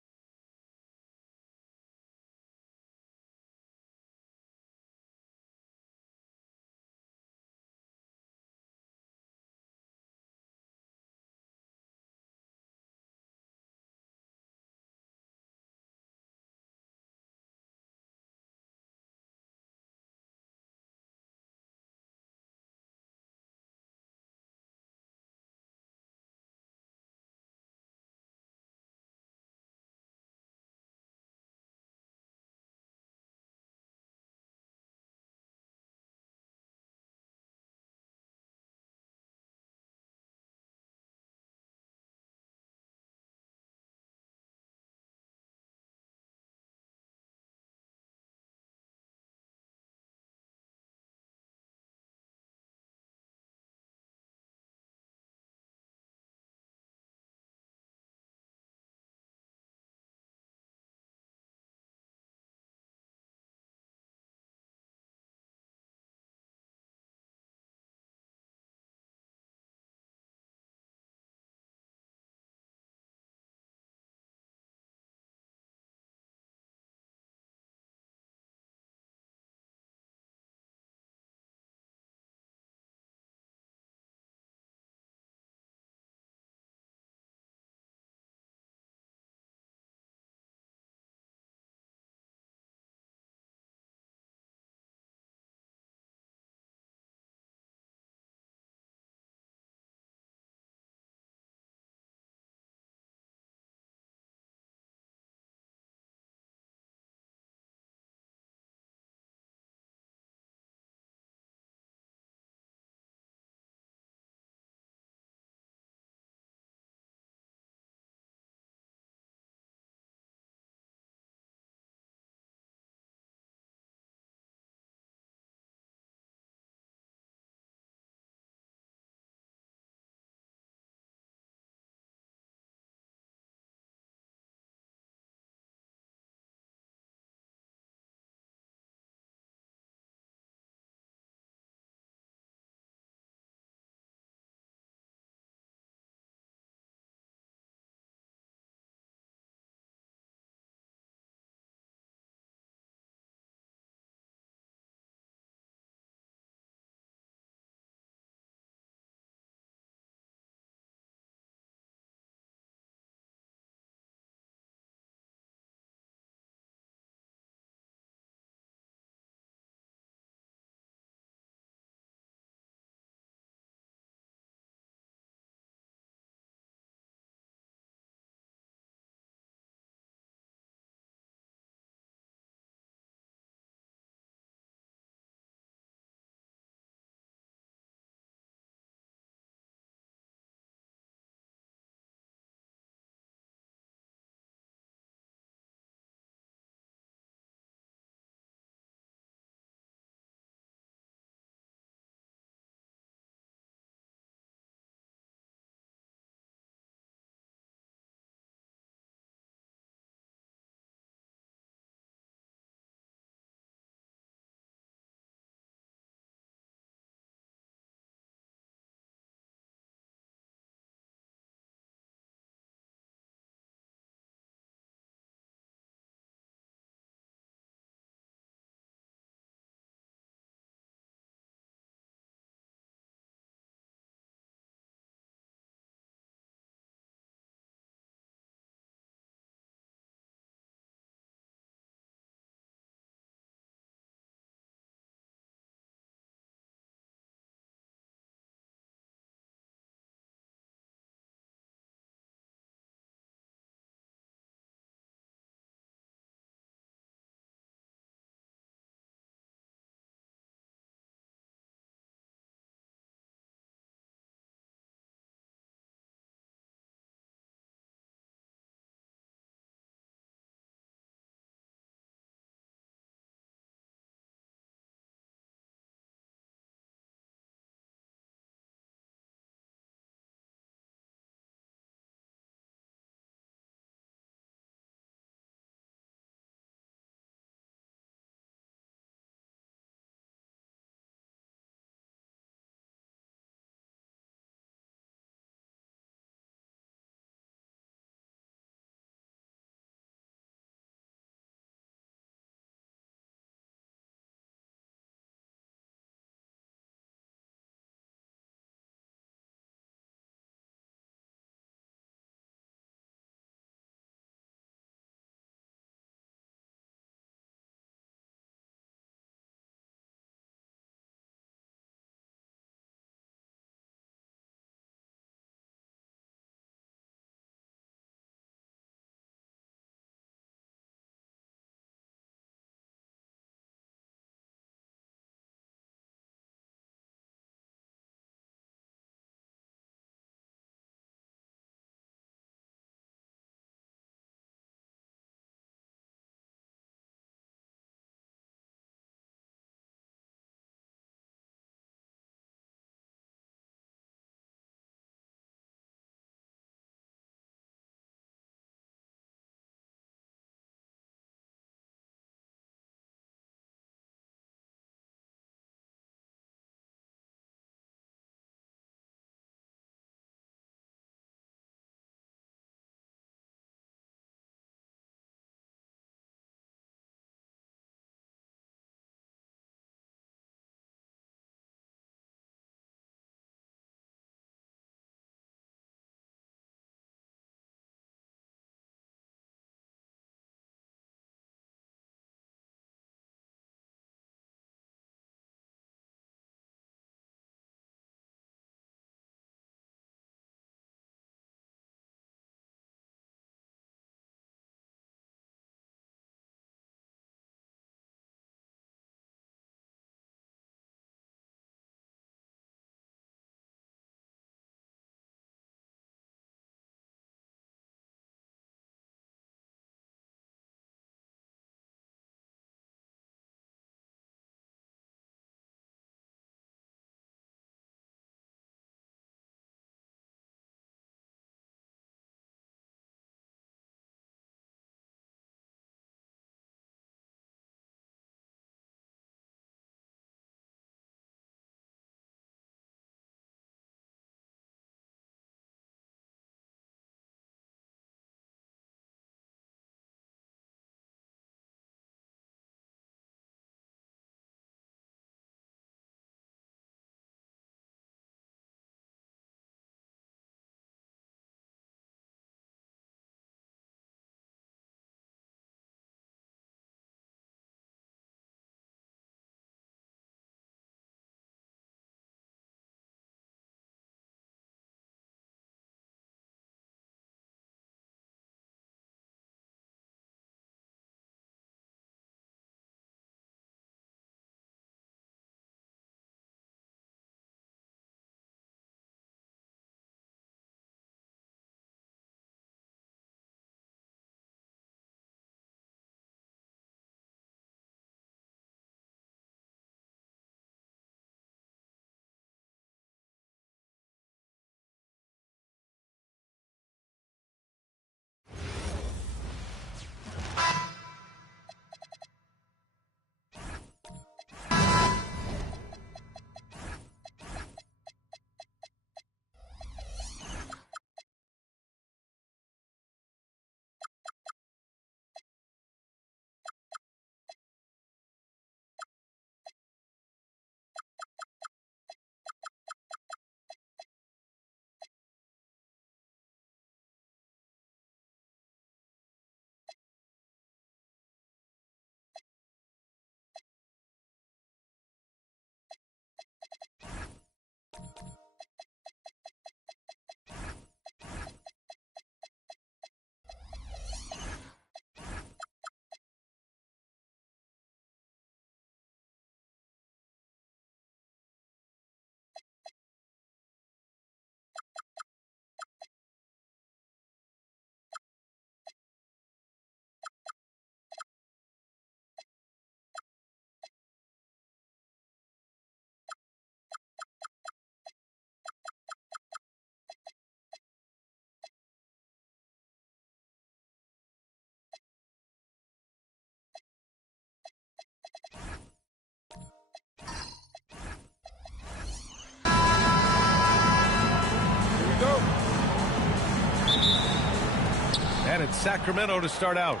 And it's Sacramento to start out.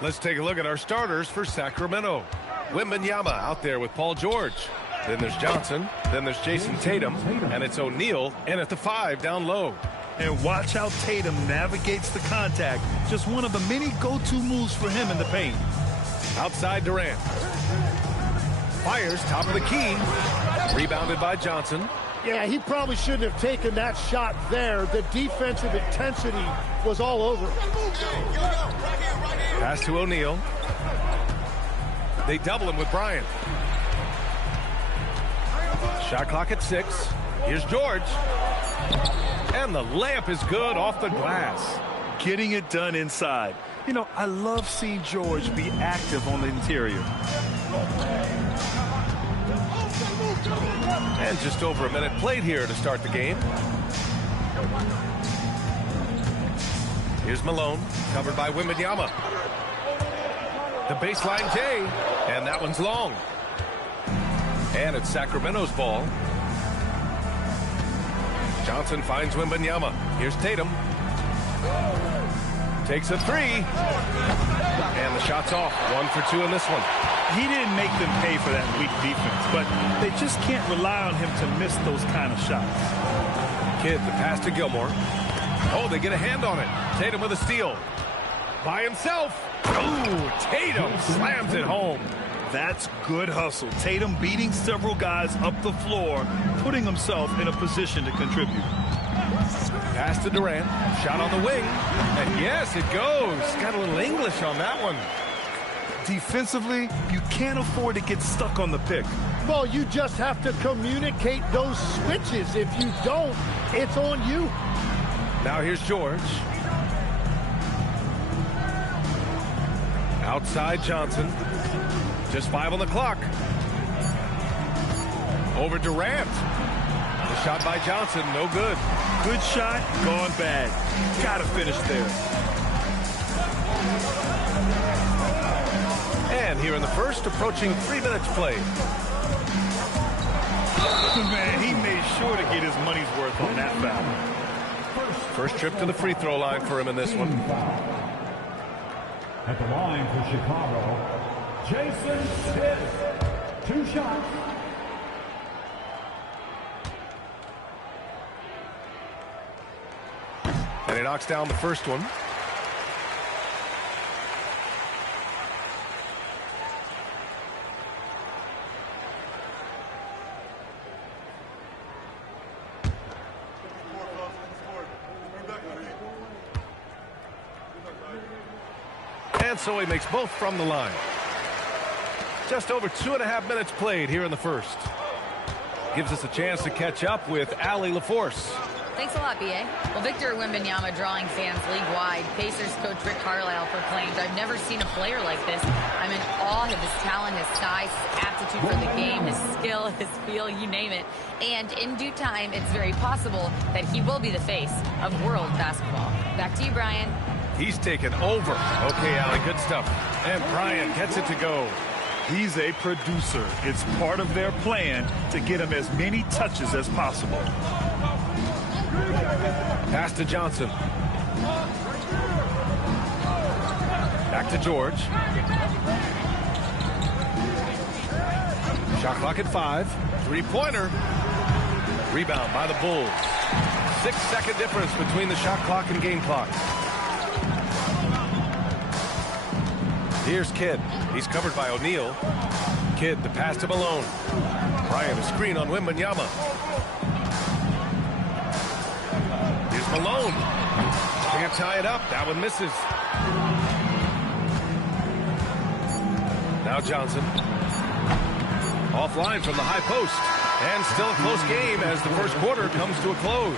Let's take a look at our starters for Sacramento. Wembanyama out there with Paul George. Then there's Johnson. Then there's Jason Tatum. And it's O'Neal in at the 5 down low. And watch how Tatum navigates the contact. Just one of the many go-to moves for him in the paint. Outside Durant. Fires top of the key. Rebounded by Johnson. Yeah, he probably shouldn't have taken that shot there. The defensive intensity was all over. Pass to O'Neal. They double him with Bryant. Shot clock at 6. Here's George. And the layup is good off the glass. Getting it done inside. You know, I love seeing George be active on the interior. And just over a minute played here to start the game. Here's Malone, covered by Wembanyama. The baseline J, and that one's long. And it's Sacramento's ball. Johnson finds Wembanyama. Here's Tatum. Takes a 3. And the shot's off. 1 for 2 in this one. He didn't make them pay for that weak defense, but they just can't rely on him to miss those kind of shots. Kidd, the pass to Gilmore. Oh, they get a hand on it. Tatum with a steal. By himself. Ooh, Tatum slams it home. That's good hustle. Tatum beating several guys up the floor, putting himself in a position to contribute. Pass to Durant. Shot on the wing. And yes, it goes. Got a little English on that one. Defensively, you can't afford to get stuck on the pick. Well, you just have to communicate those switches. If you don't, it's on you. Now here's George. Outside Johnson. Just 5 on the clock. Over Durant. The shot by Johnson, no good. Good shot, gone bad. Gotta finish there. And here in the first, approaching 3 minutes played. Man, he made sure to get his money's worth on that foul. First trip to the free throw line for him in this one. At the line for Chicago, Jason Kidd. 2 shots. And he knocks down the first one. And so he makes both from the line. Just over 2.5 minutes played here in the first. Gives us a chance to catch up with Allie LaForce. Thanks a lot, B.A. Well, Victor Wembanyama drawing fans league-wide. Pacers coach Rick Carlisle proclaimed, "I've never seen a player like this. I'm in awe of his talent, his size, his aptitude for the game, his skill, his feel, you name it." And in due time, it's very possible that he will be the face of world basketball. Back to you, Brian. He's taken over. Okay, Allie, good stuff. And Bryant gets it to go. He's a producer. It's part of their plan to get him as many touches as possible. Pass to Johnson. Back to George. Shot clock at 5. 3-pointer. Rebound by the Bulls. 6-second difference between the shot clock and game clock. Here's Kidd. He's covered by O'Neal. Kidd, the pass to Malone. Bryant, a screen on Wembanyama. Here's Malone. Can't tie it up. That one misses. Now Johnson. Offline from the high post. And still a close game as the first quarter comes to a close.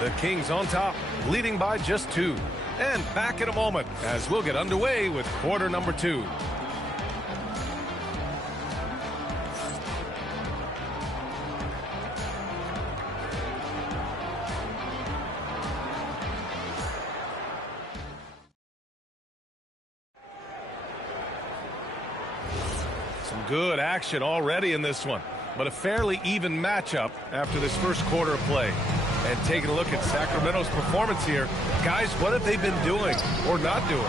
The Kings on top, leading by just 2. And back in a moment as we'll get underway with quarter number 2. Some good action already in this one, but a fairly even matchup after this first quarter of play. And taking a look at Sacramento's performance here, guys, what have they been doing or not doing?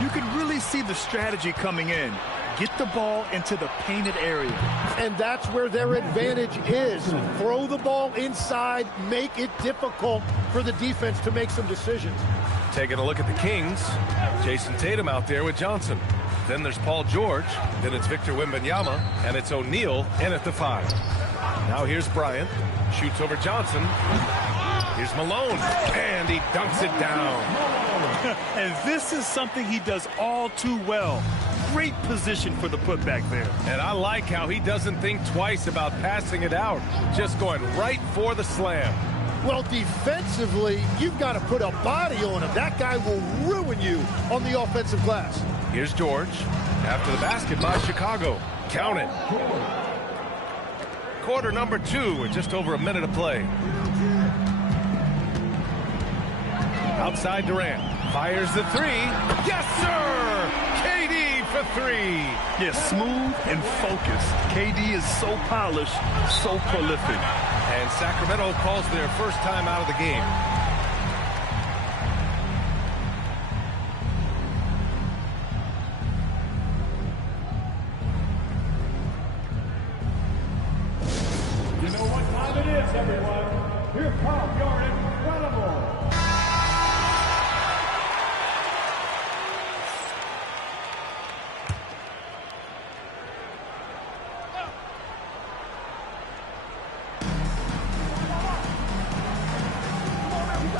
You can really see the strategy coming in. Get the ball into the painted area. And that's where their advantage is. Throw the ball inside, make it difficult for the defense to make some decisions. Taking a look at the Kings, Jason Tatum out there with Johnson. Then there's Paul George. Then it's Victor Wembanyama. And it's O'Neal in at the 5. Now here's Bryant. Shoots over Johnson. Here's Malone. And he dunks it down. And this is something he does all too well. Great position for the putback there. And I like how he doesn't think twice about passing it out. Just going right for the slam. Well, defensively, you've got to put a body on him. That guy will ruin you on the offensive glass. Here's George. After the basket by Chicago. Count it. Quarter number 2 with just over a minute to play. Outside Durant. Fires the 3. Yes, sir! KD for 3. Yeah, smooth and focused. KD is so polished, so prolific. And Sacramento calls their first time out of the game. You know what time it is, everyone. Here come your incredible.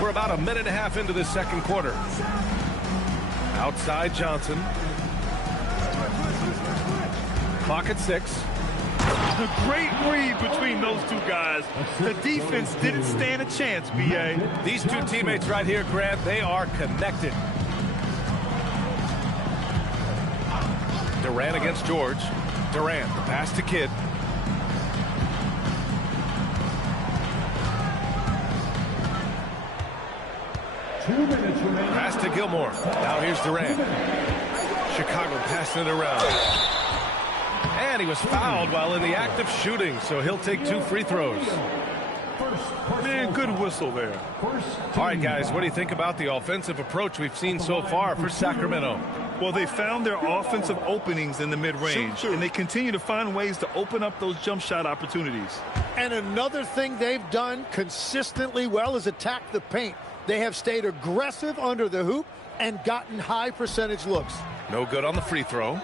We're about a minute and a half into this second quarter. Outside Johnson. Clock at 6. A great read between those two guys. The defense didn't stand a chance, B.A. These two teammates right here, Grant, they are connected. Durant against George. Durant, the pass to Kidd. Pass to Gilmore. Now here's Durant. Chicago passing it around. And he was fouled while in the act of shooting, so he'll take 2 free throws. Man, good whistle there. All right, guys, what do you think about the offensive approach we've seen so far for Sacramento? Well, they found their offensive openings in the mid-range, and they continue to find ways to open up those jump shot opportunities. And another thing they've done consistently well is attack the paint. They have stayed aggressive under the hoop and gotten high percentage looks. No good on the free throw.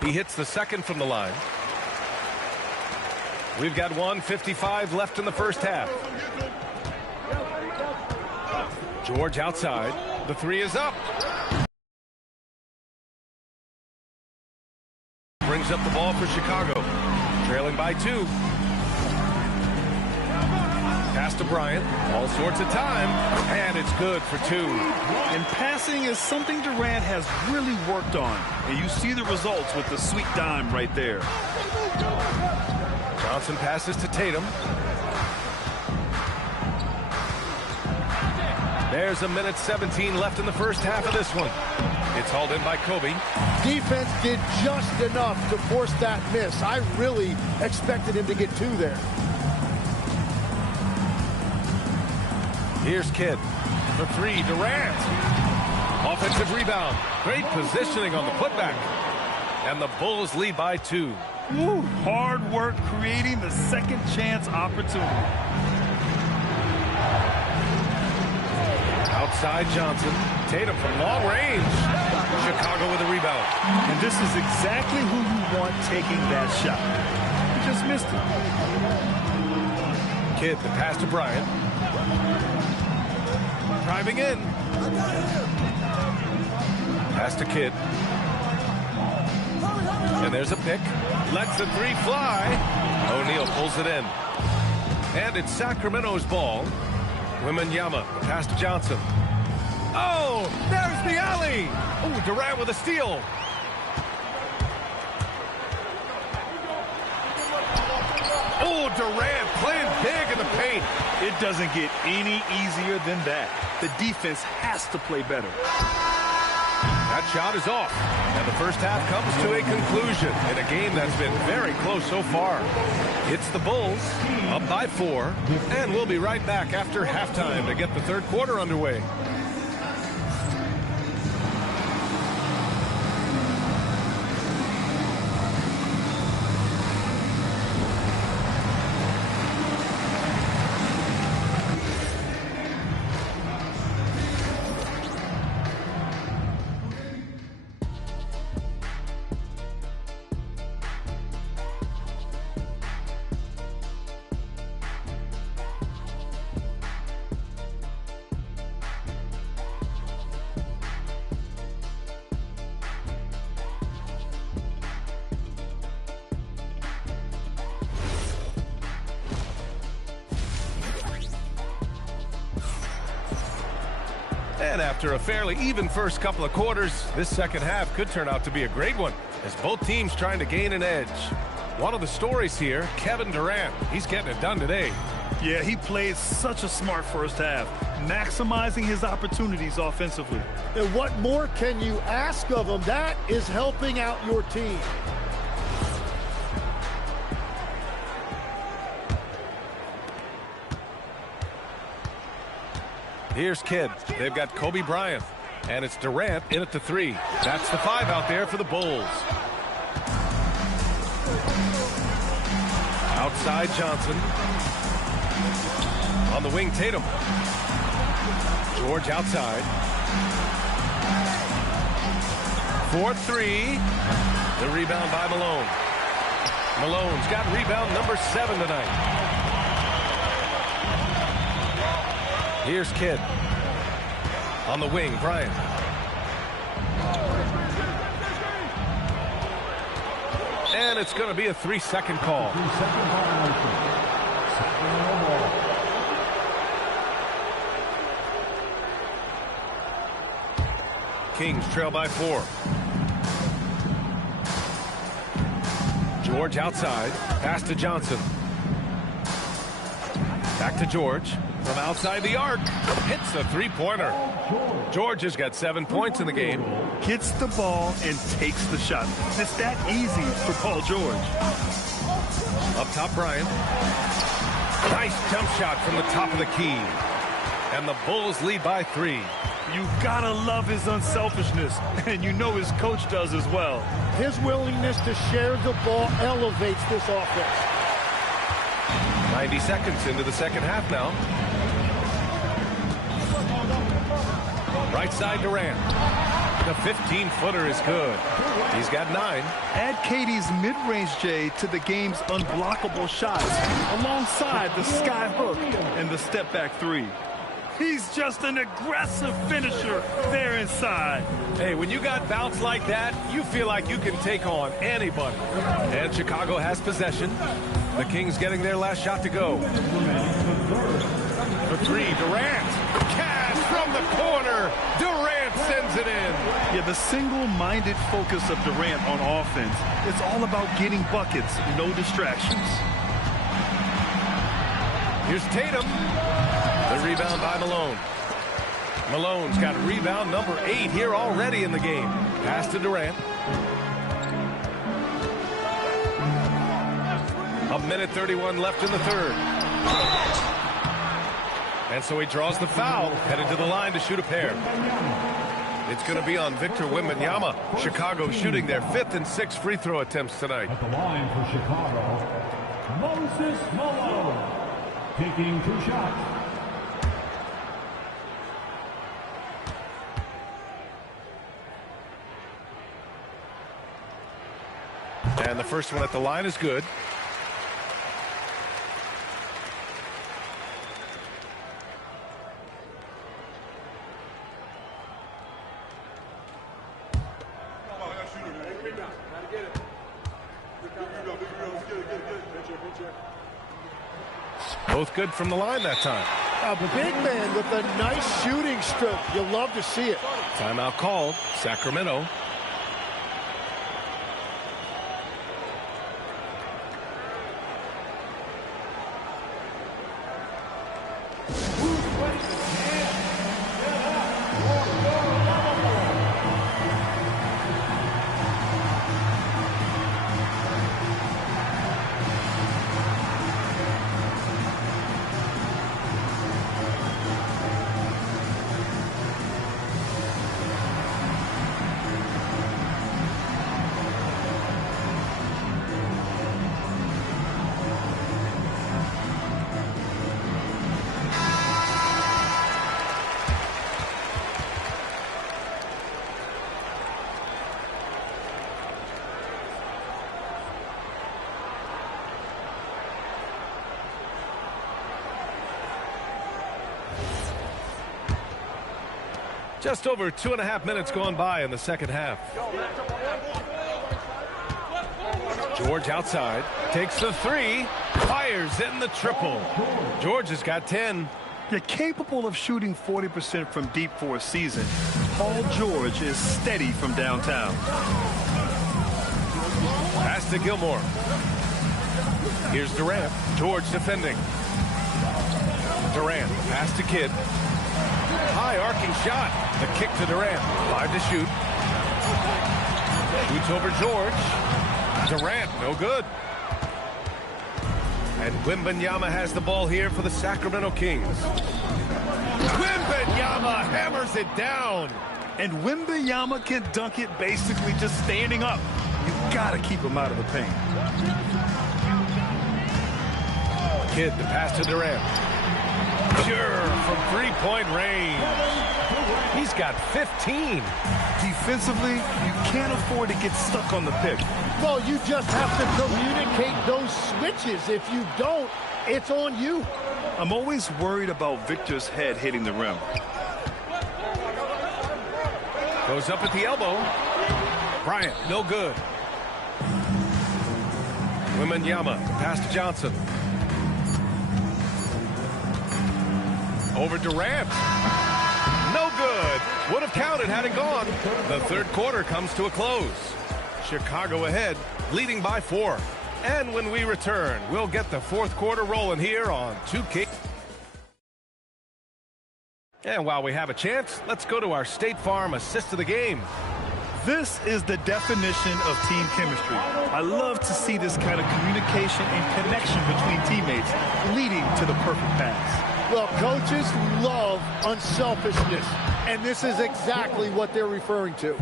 He hits the second from the line. We've got 1:55 left in the first half. George outside. The 3 is up. Brings up the ball for Chicago. Trailing by 2. Pass to Bryant. All sorts of time. And it's good for 2. And passing is something Durant has really worked on. And you see the results with the sweet dime right there. Johnson passes to Tatum. There's a minute 17 left in the first half of this one. It's hauled in by Kobe. Defense did just enough to force that miss. I really expected him to get 2 there. Here's Kidd. The 3, Durant. Offensive rebound. Great positioning on the putback. And the Bulls lead by 2. Woo, hard work creating the second chance opportunity. Outside Johnson. Tatum from long range. Chicago with a rebound. And this is exactly who you want taking that shot. He just missed it. Kidd, the pass to Bryant. Driving in. Pass to Kidd. And there's a pick. Lets the 3 fly. O'Neal pulls it in. And it's Sacramento's ball. Wembanyama, the pass to Johnson. Oh, there's the alley. Oh, Durant with a steal. Oh, Durant playing big in the paint. It doesn't get any easier than that. The defense has to play better. That shot is off. And the first half comes to a conclusion in a game that's been very close so far. It's the Bulls up by 4. And we'll be right back after halftime to get the third quarter underway. And after a fairly even first couple of quarters, this second half could turn out to be a great one, as both teams trying to gain an edge. One of the stories here, Kevin Durant. He's getting it done today. Yeah, he played such a smart first half, maximizing his opportunities offensively. And what more can you ask of him? That is helping out your team. Here's Kidd. They've got Kobe Bryant. And it's Durant in at the 3. That's the 5 out there for the Bulls. Outside Johnson. On the wing, Tatum. George outside. 4-3. The rebound by Malone. Malone's got rebound number 7 tonight. Here's Kidd. On the wing, Bryant. And it's going to be a 3-second call. Kings trail by 4. George outside. Pass to Johnson. Back to George. From outside the arc. Hits a three-pointer. George has got 7 points in the game. Gets the ball and takes the shot. It's that easy for Paul George. Up top, Bryant. Nice jump shot from the top of the key. And the Bulls lead by 3. You gotta love his unselfishness, and you know his coach does as well. His willingness to share the ball elevates this offense. 90 seconds into the second half now. Right side Durant. The 15-footer is good. He's got 9. Add KD's mid-range J to the game's unblockable shots, alongside the sky hook and the step-back 3. He's just an aggressive finisher there inside. Hey, when you got bounce like that, you feel like you can take on anybody. And Chicago has possession. The Kings getting their last shot to go. For 3, Durant. Cash from the corner. Durant sends it in. Yeah, the single-minded focus of Durant on offense. It's all about getting buckets, no distractions. Here's Tatum. The rebound by Malone. Malone's got rebound number 8 here already in the game. Pass to Durant. A minute 31 left in the third. And so he draws the foul, headed to the line to shoot a pair. It's going to be on Victor Wembanyama. Chicago shooting their 5th and 6th free throw attempts tonight. At the line for Chicago, Moses Malone, taking 2 shots. And the first one at the line is good. Both good from the line that time. A big man with a nice shooting stroke. You'll love to see it. Timeout called. Sacramento. Just over 2.5 minutes gone by in the second half. George outside, takes the three, fires in the triple. George has got 10. You're capable of shooting 40% from deep for a season. Paul George is steady from downtown. Pass to Gilmore. Here's Durant. George defending. Durant, pass to Kidd. High arcing shot. The kick to Durant. 5 to shoot. Shoots over George. Durant, no good. And Wembanyama has the ball here for the Sacramento Kings. Wembanyama hammers it down. And Wembanyama can dunk it basically just standing up. You gotta keep him out of the paint. Kidd, the pass to Durant. Pure from three-point range. He's got 15. Defensively, you can't afford to get stuck on the pick. Well, you just have to communicate those switches. If you don't, it's on you. I'm always worried about Victor's head hitting the rim. Goes up at the elbow. Bryant, no good. Wembanyama, pass to Johnson. Over Durant. No good. Would have counted had it gone. The third quarter comes to a close. Chicago ahead, leading by 4. And when we return, we'll get the fourth quarter rolling here on 2K. And while we have a chance, let's go to our State Farm assist of the game. This is the definition of team chemistry. I love to see this kind of communication and connection between teammates leading to the perfect pass. Well, coaches love unselfishness, and this is exactly what they're referring to.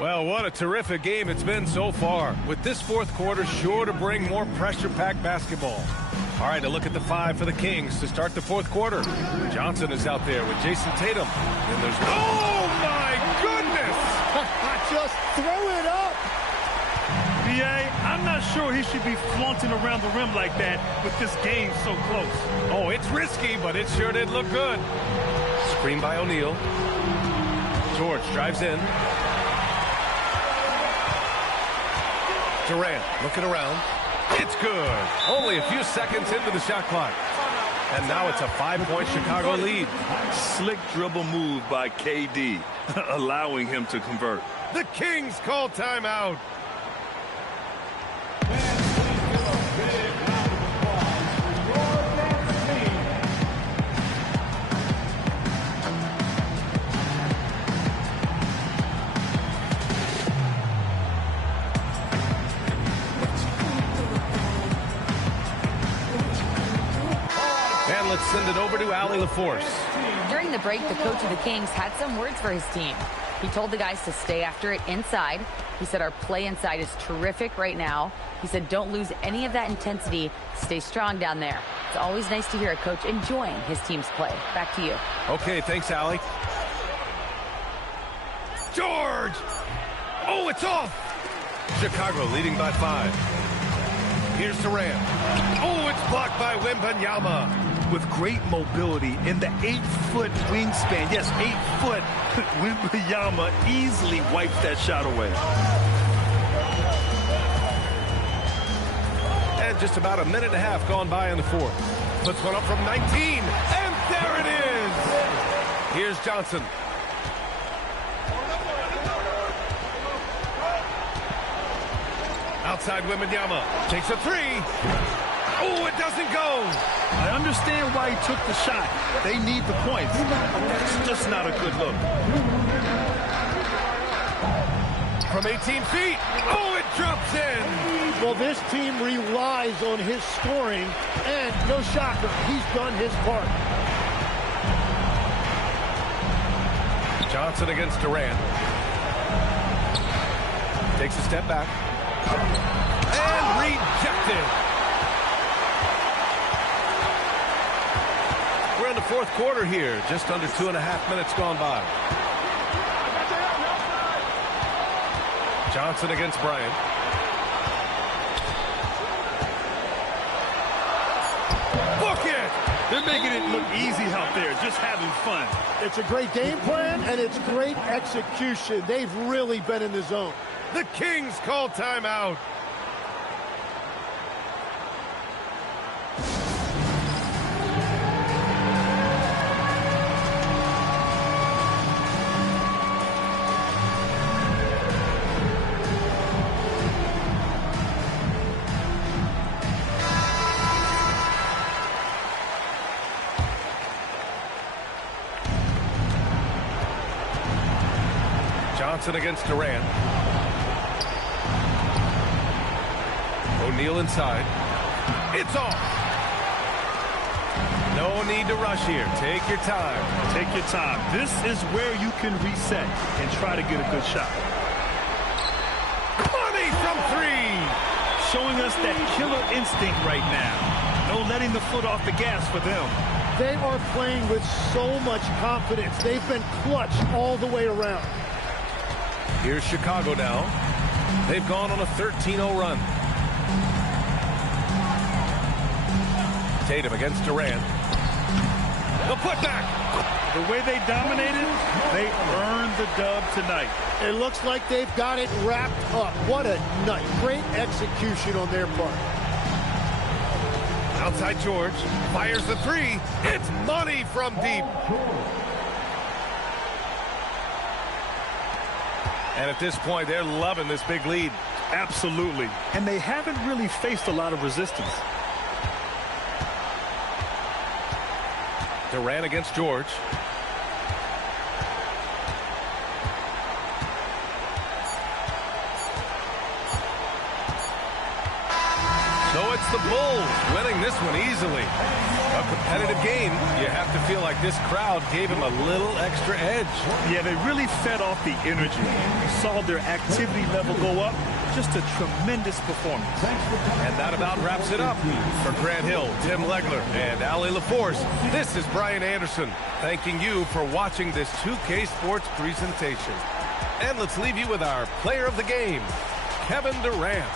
Well, what a terrific game it's been so far, with this fourth quarter sure to bring more pressure-packed basketball. All right, a look at the 5 for the Kings to start the fourth quarter. Johnson is out there with Jason Tatum. And there's... Oh, my goodness! Just throw it up! B.A., I'm not sure he should be flaunting around the rim like that with this game so close. Oh, it's risky, but it sure did look good. Screen by O'Neal. George drives in. Durant looking around. It's good. Only a few seconds into the shot clock. And now it's a 5-point Chicago lead. Slick dribble move by KD, allowing him to convert. The Kings call timeout. Let's send it over to Allie LaForce. During the break, the coach of the Kings had some words for his team. He told the guys to stay after it inside. He said our play inside is terrific right now. He said don't lose any of that intensity. Stay strong down there. It's always nice to hear a coach enjoying his team's play. Back to you. Okay, thanks, Allie. George! Oh, it's off! Chicago leading by 5. Here's Durant. Oh, it's blocked by Wembanyama. With great mobility in the 8-foot wingspan. Yes, 8 foot. Wembanyama easily wipes that shot away. And just about a minute and a half gone by in the fourth. Puts one up from 19. And there it is. Here's Johnson. Outside Wembanyama. Takes a 3. Oh, it doesn't doesn't go. I understand why he took the shot. They need the points. That's just not a good look. From 18 feet. Oh, it drops in. Well, this team relies on his scoring, and no shocker, he's done his part. Johnson against Durant. Takes a step back. And rejected. We're in the fourth quarter here. Just under 2.5 minutes gone by. Johnson against Bryant. Book it! They're making it look easy out there, just having fun. It's a great game plan, and it's great execution. They've really been in the zone. The Kings call timeout. Johnson against Durant. O'Neal inside. It's off. No need to rush here. Take your time. Take your time. This is where you can reset and try to get a good shot. Money from three. Showing us that killer instinct right now. No letting the foot off the gas for them. They are playing with so much confidence. They've been clutch all the way around. Here's Chicago now. They've gone on a 13-0 run. Tatum against Durant. The putback. The way they dominated, they earned the dub tonight. It looks like they've got it wrapped up. What a night. Great execution on their part. Outside George. Fires the three. It's money from deep. And at this point, they're loving this big lead. Absolutely. And they haven't really faced a lot of resistance. Durant against George. So it's the Bulls winning this one easily. A competitive game. You have to feel like this crowd gave him a little extra edge. Yeah, they really fed off the energy. You saw their activity level go up. Just a tremendous performance. And that about wraps it up. For Grant Hill, Tim Legler, and Allie LaForce, this is Brian Anderson thanking you for watching this 2K Sports presentation. And let's leave you with our player of the game, Kevin Durant.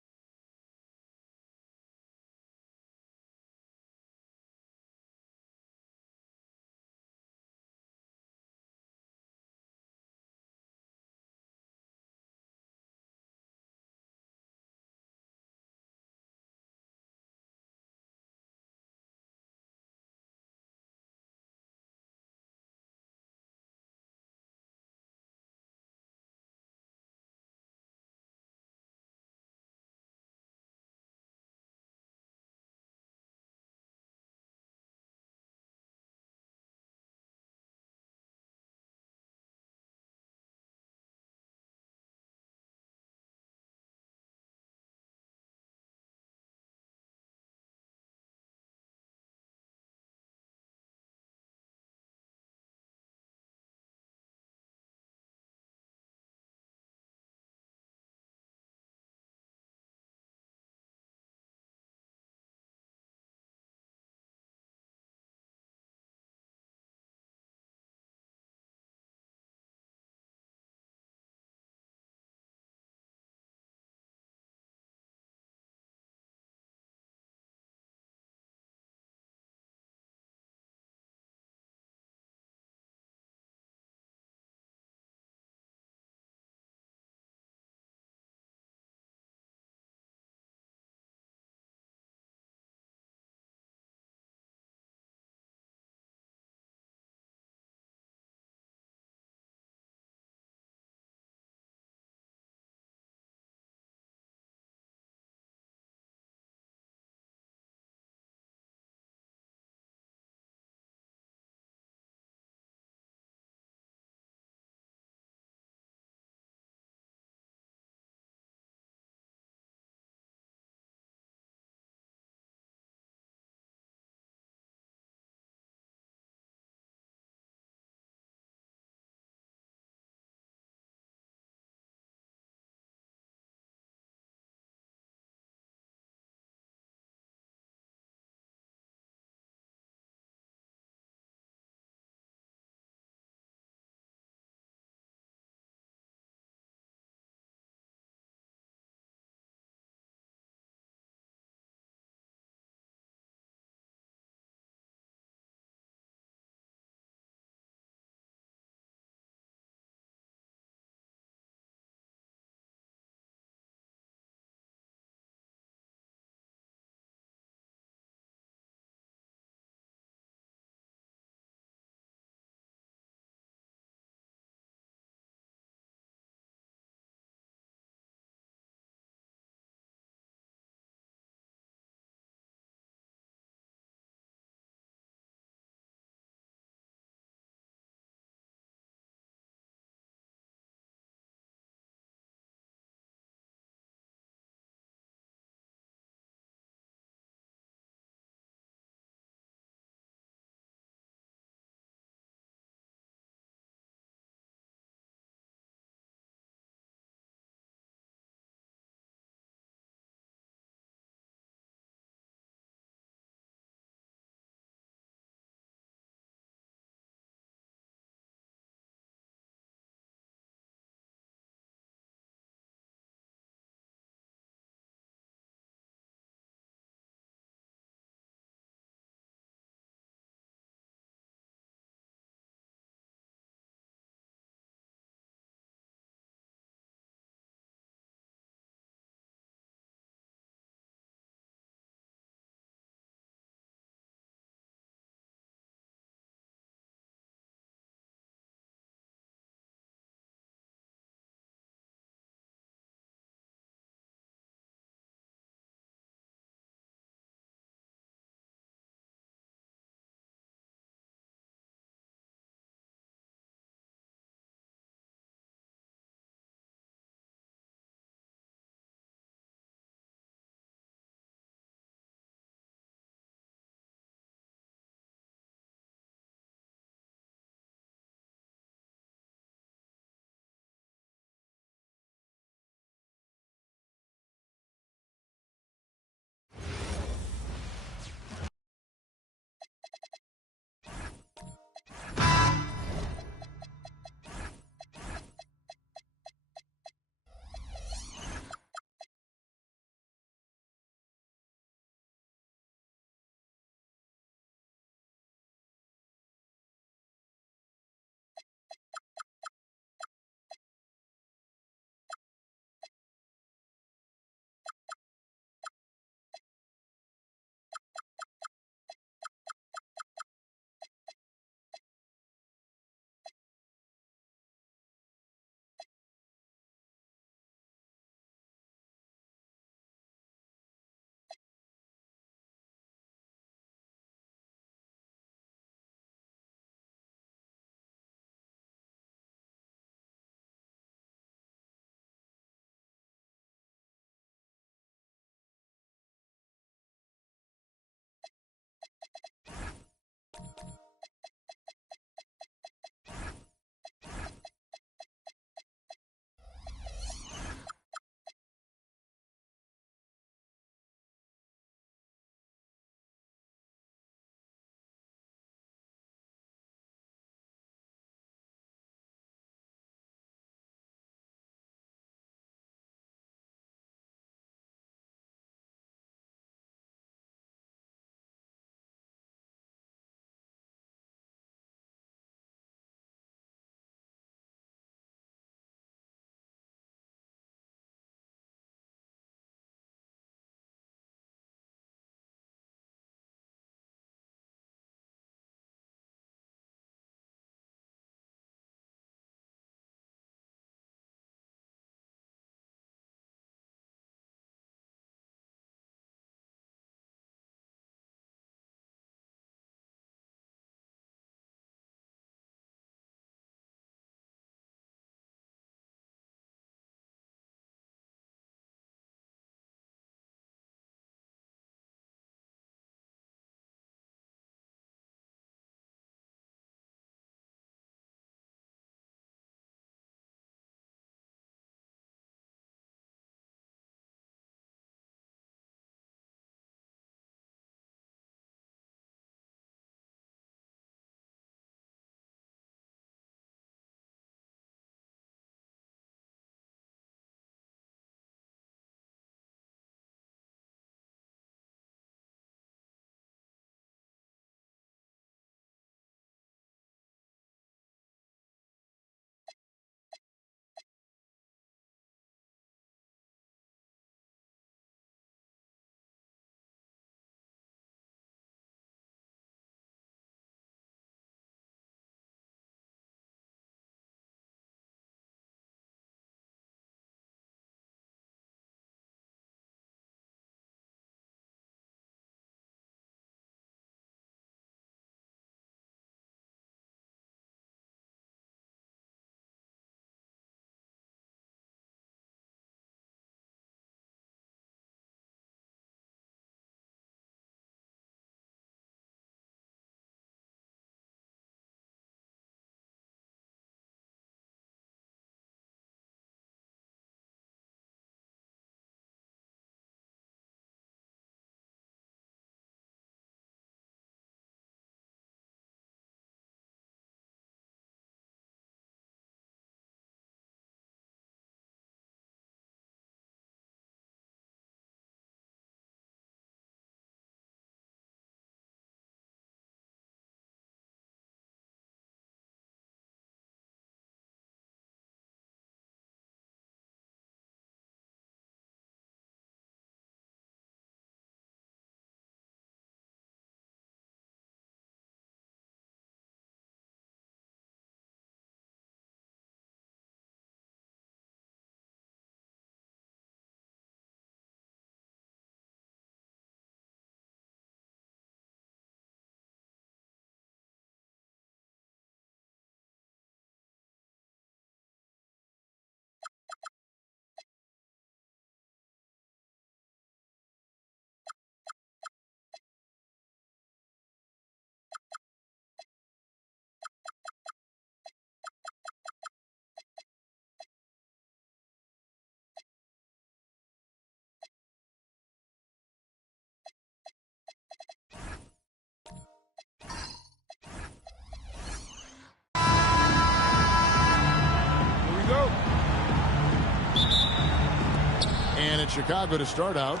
And it's Chicago to start out.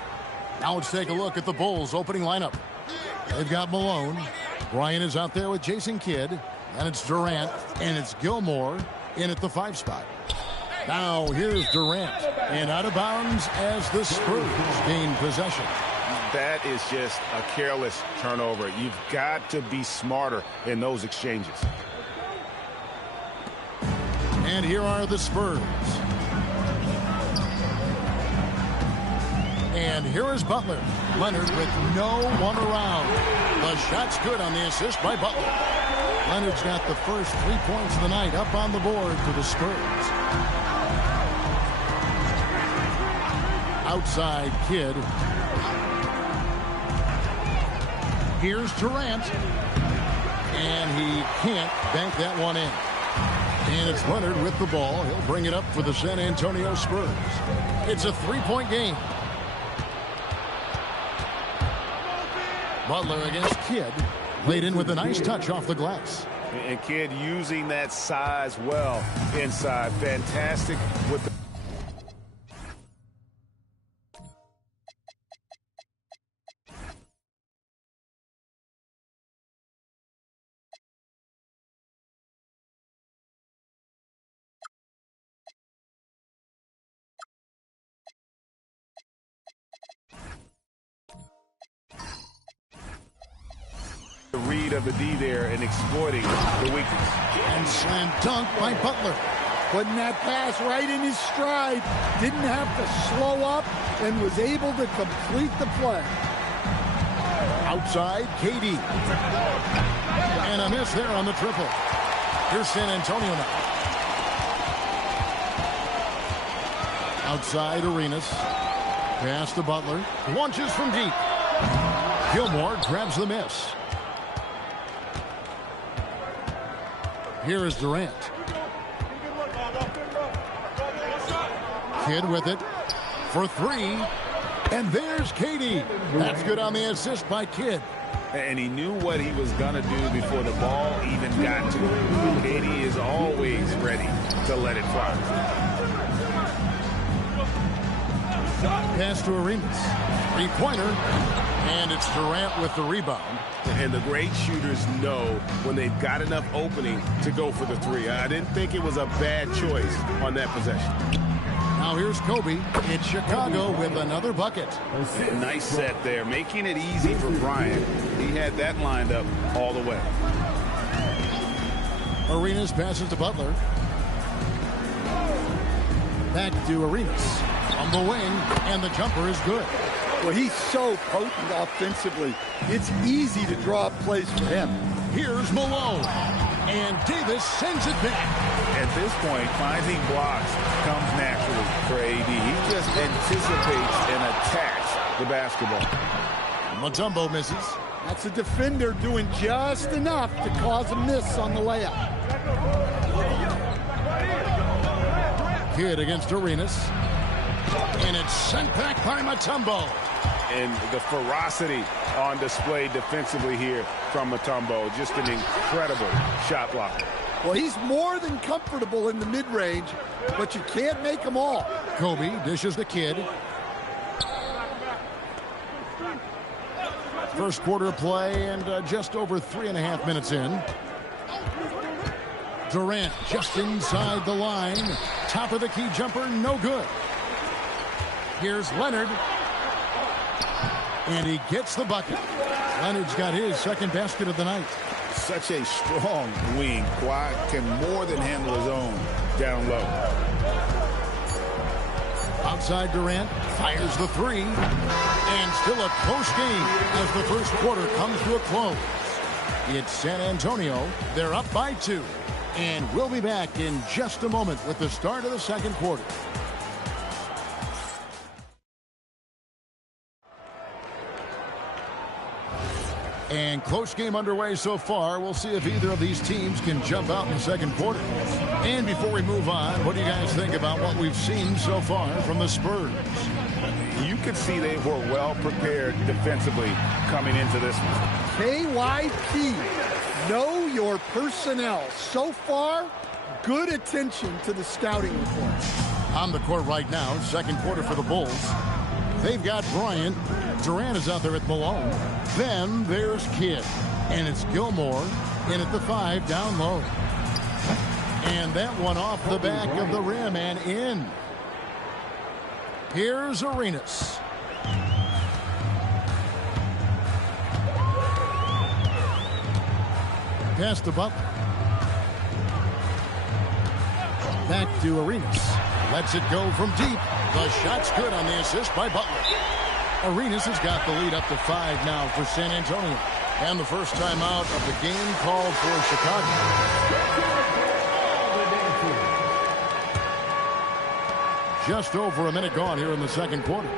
Now let's take a look at the Bulls opening lineup. They've got Malone. Bryant is out there with Jason Kidd. And it's Durant. And it's Gilmore in at the 5 spot. Now here's Durant. And out of bounds as the Spurs gain possession. That is just a careless turnover. You've got to be smarter in those exchanges. And here are the Spurs. And here is Butler. Leonard with no one around. The shot's good on the assist by Butler. Leonard's got the first 3 points of the night up on the board for the Spurs. Outside Kidd. Here's Durant. And he can't bank that one in. And it's Leonard with the ball. He'll bring it up for the San Antonio Spurs. It's a 3-point game. Butler against Kidd. Laid in with a nice touch off the glass. And Kidd using that size well inside. Fantastic with the... read of the D there and exploiting the weakness. And slam dunk by Butler. Putting that pass right in his stride. Didn't have to slow up and was able to complete the play. Outside, KD. And a miss there on the triple. Here's San Antonio now. Outside, Arenas. Pass to Butler. Launches from deep. Gilmore grabs the miss. Here is Durant. Kidd with it for 3. And there's KD. That's good on the assist by Kidd. And he knew what he was going to do before the ball even got to him. KD is always ready to let it fly. Pass to Arenas. 3-pointer. And it's Durant with the rebound. And the great shooters know when they've got enough opening to go for the 3. I didn't think it was a bad choice on that possession. Now here's Kobe. It's Chicago with another bucket. Nice set there, making it easy for Bryant. He had that lined up all the way. Arenas passes to Butler. Back to Arenas. On the wing, and the jumper is good. Well, he's so potent offensively. It's easy to draw up plays for him. Here's Malone. And Davis sends it back. At this point, finding blocks comes naturally for AD. He just anticipates and attacks the basketball. Mutombo misses. That's a defender doing just enough to cause a miss on the layup. Kidd against Arenas. And it's sent back by Mutombo. And the ferocity on display defensively here from Mutombo. Just an incredible shot blocker. Well, he's more than comfortable in the mid-range, but you can't make them all. Kobe dishes the Kidd. First quarter play and just over 3.5 minutes in. Durant just inside the line. Top of the key jumper, no good. Here's Leonard. And he gets the bucket. Leonard's got his second basket of the night. Such a strong wing. Kawhi can more than handle his own down low. Outside Durant fires the 3. And still a close game as the first quarter comes to a close. It's San Antonio. They're up by 2. And we'll be back in just a moment with the start of the second quarter. And close game underway so far. We'll see if either of these teams can jump out in the second quarter. And before we move on, what do you guys think about what we've seen so far from the Spurs? You could see they were well prepared defensively coming into this one. KYP, know your personnel. So far, good attention to the scouting report. On the court right now, second quarter for the Bulls. They've got Bryant. Durant is out there at Malone. Then there's Kidd. And it's Gilmore in at the 5 down low. And that one off the back of the rim and in. Here's Arenas. Pass to Butler. Back to Arenas. Lets it go from deep. The shot's good on the assist by Butler. Arenas has got the lead up to 5 now for San Antonio. And the first time out of the game called for Chicago. Just over a minute gone here in the second quarter.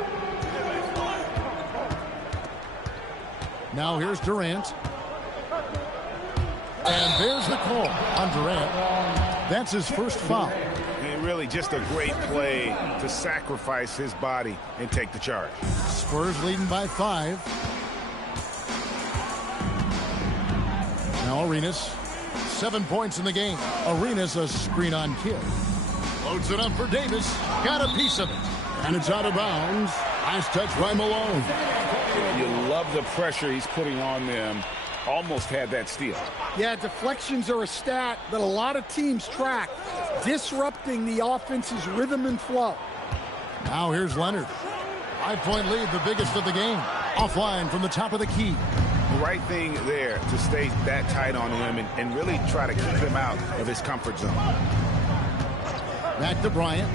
Now here's Durant. And there's the call on Durant. That's his first foul. And really just a great play to sacrifice his body and take the charge. Spurs leading by 5. Now Arenas, 7 points in the game. Arenas a screen on Kidd. Loads it up for Davis. Got a piece of it. And it's out of bounds. Last touch by Malone. You love the pressure he's putting on them. Almost had that steal. Yeah, deflections are a stat that a lot of teams track, disrupting the offense's rhythm and flow. Now here's Leonard. 5-point lead, the biggest of the game. Offline from the top of the key. The right thing there to stay that tight on him and really try to keep him out of his comfort zone. Back to Bryant.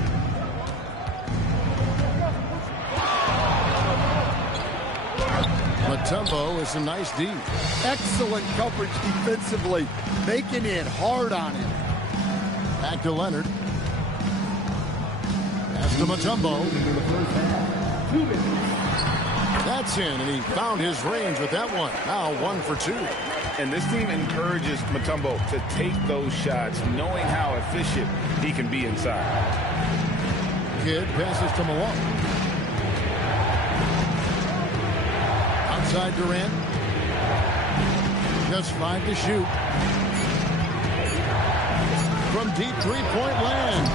Mutombo is a nice D. Excellent coverage defensively, making it hard on him. Back to Leonard. Pass to Mutombo. That's in, and he found his range with that one. Now 1 for 2. And this team encourages Mutombo to take those shots, knowing how efficient he can be inside. Kidd passes to Malone. Outside Durant. Just 5 to shoot. From deep three-point land.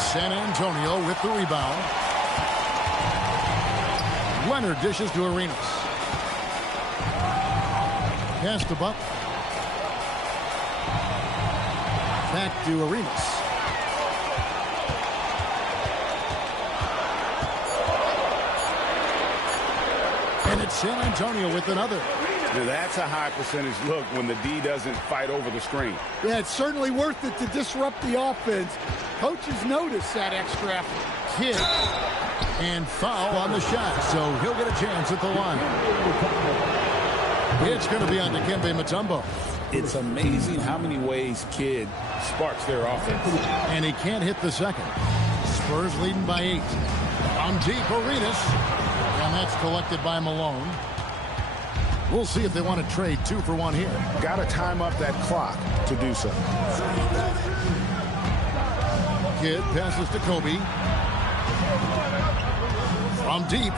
San Antonio with the rebound. Leonard dishes to Arenas. Pass to Butler. Back to Arenas. And it's San Antonio with another. Now that's a high percentage look when the D doesn't fight over the screen. Yeah, it's certainly worth it to disrupt the offense. Coaches notice that extra effort. Kidd. And foul on the shot, so he'll get a chance at the line. It's going to be on Dikembe Mutombo. It's amazing how many ways Kidd sparks their offense. And he can't hit the second. Spurs leading by 8. On deep, Arenas. And that's collected by Malone. We'll see if they want to trade 2 for 1 here. Got to time up that clock to do so. Kidd passes to Kobe. From deep.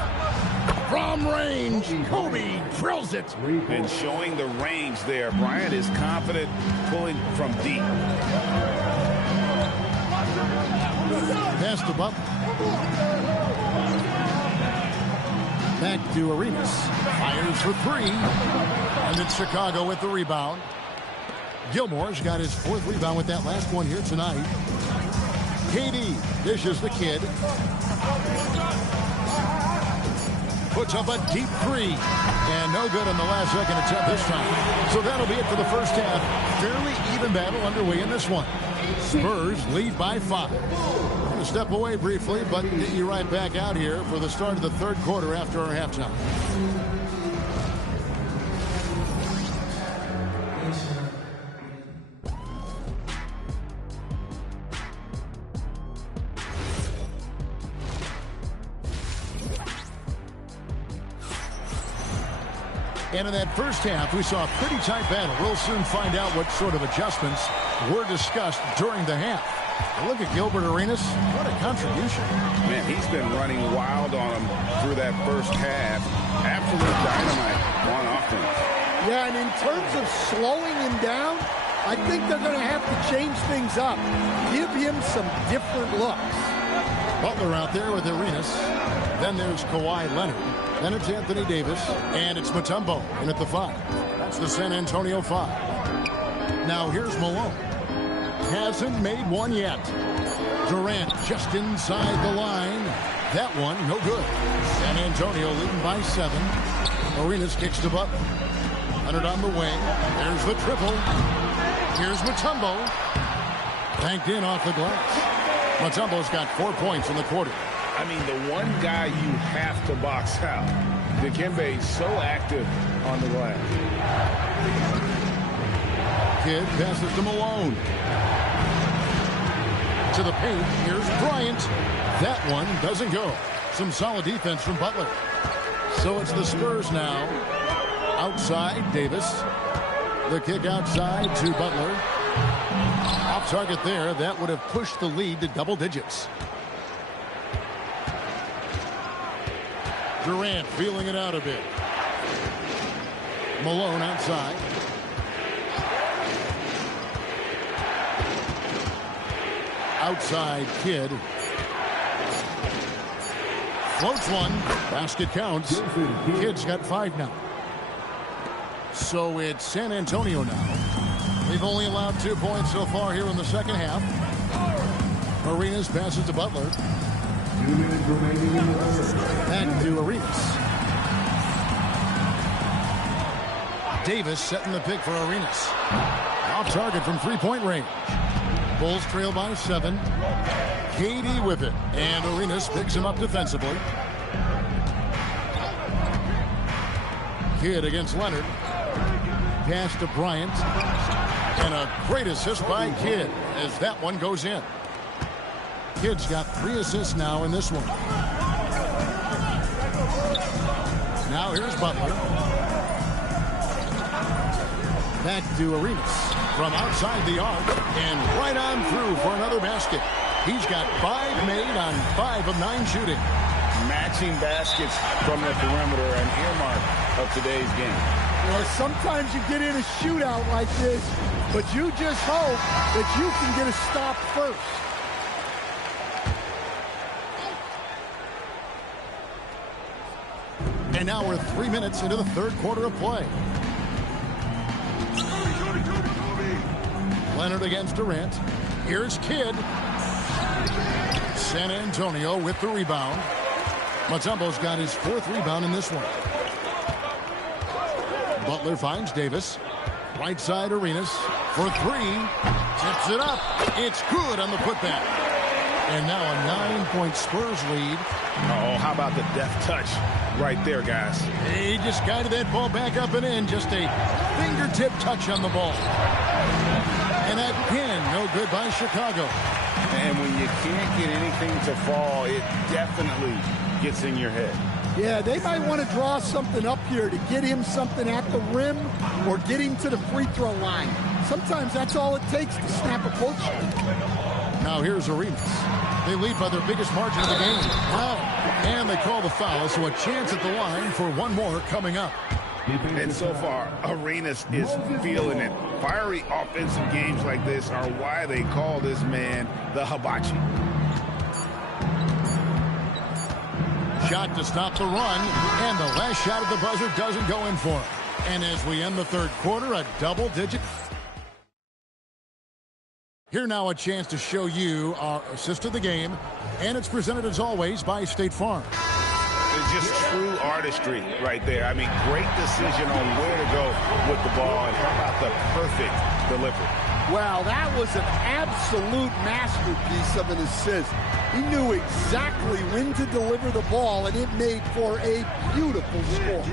From range. Kobe drills it. And showing the range there. Bryant is confident pulling from deep. Pass to Butler. Back to Arenas. Fires for 3. And it's Chicago with the rebound. Gilmore's got his 4th rebound with that last one here tonight. KD dishes the Kidd. Puts up a deep 3. And no good on the last second attempt this time. So that'll be it for the first half. Fairly even battle underway in this one. Spurs lead by 5. We're going to step away briefly, but get you right back out here for the start of the third quarter after our halftime. And in that first half, we saw a pretty tight battle. We'll soon find out what sort of adjustments were discussed during the half. Look at Gilbert Arenas. What a contribution. Man, he's been running wild on him through that first half. Absolute dynamite on offense. Yeah, and in terms of slowing him down, I think they're going to have to change things up. Give him some different looks. Butler out there with Arenas. Then there's Kawhi Leonard. Then it's Anthony Davis. And it's Mutombo in at the 5. That's the San Antonio 5. Now here's Malone. Hasn't made one yet. Durant just inside the line. That one, no good. San Antonio leading by 7. Arenas kicks to Butler. Leonard on the wing. There's the triple. Here's Mutombo. Banked in off the glass. Mutombo's got 4 points in the quarter. I mean, the one guy you have to box out. Dikembe so active on the glass. Kidd passes to Malone. To the paint. Here's Bryant. That one doesn't go. Some solid defense from Butler. So it's the Spurs now. Outside, Davis. The kick outside to Butler. Off target there. That would have pushed the lead to double digits. Durant feeling it out a bit. Malone outside. Outside, Kidd. Floats one. Basket counts. Kidd's got 5 now. So it's San Antonio now. They've only allowed 2 points so far here in the second half. Arenas passes to Butler. Back to Arenas. Davis setting the pick for Arenas. Off target from 3-point range. Bulls trail by 7. KD with it. And Arenas picks him up defensively. Kidd against Leonard. Pass to Bryant. And a great assist by Kidd as that one goes in. Kidd's got 3 assists now in this one. Now here's Butler. Back to Arenas. From outside the arc and right on through for another basket. He's got 5 made on 5 of 9 shooting. Matching baskets from the perimeter, an earmark of today's game. Well, sometimes you get in a shootout like this, but you just hope that you can get a stop first. And now we're 3 minutes into the third quarter of play. Leonard against Durant. Here's Kidd. San Antonio with the rebound. Mutombo's got his 4th rebound in this one. Butler finds Davis. Right side Arenas for 3. Tips it up. It's good on the putback. And now a 9-point Spurs lead. Oh, how about the deft touch right there, guys? He just guided that ball back up and in. Just a fingertip touch on the ball. And that pin, no good by Chicago. And when you can't get anything to fall, it definitely gets in your head. Yeah, they might want to draw something up here to get him something at the rim or get him to the free throw line. Sometimes that's all it takes to snap a coach. Now here's Arenas. They lead by their biggest margin of the game. Wow. And they call the foul, so a chance at the line for one more coming up. And so far, Arenas is feeling it. Fiery offensive games like this are why they call this man the Hibachi. Shot to stop the run, and the last shot at the buzzer doesn't go in for him. And as we end the third quarter, a double-digit. Here now a chance to show you our assist of the game, and it's presented as always by State Farm. It's just true artistry right there. I mean, great decision on where to go with the ball, and how about the perfect delivery? Well, that was an absolute masterpiece of an assist. He knew exactly when to deliver the ball, and it made for a beautiful score.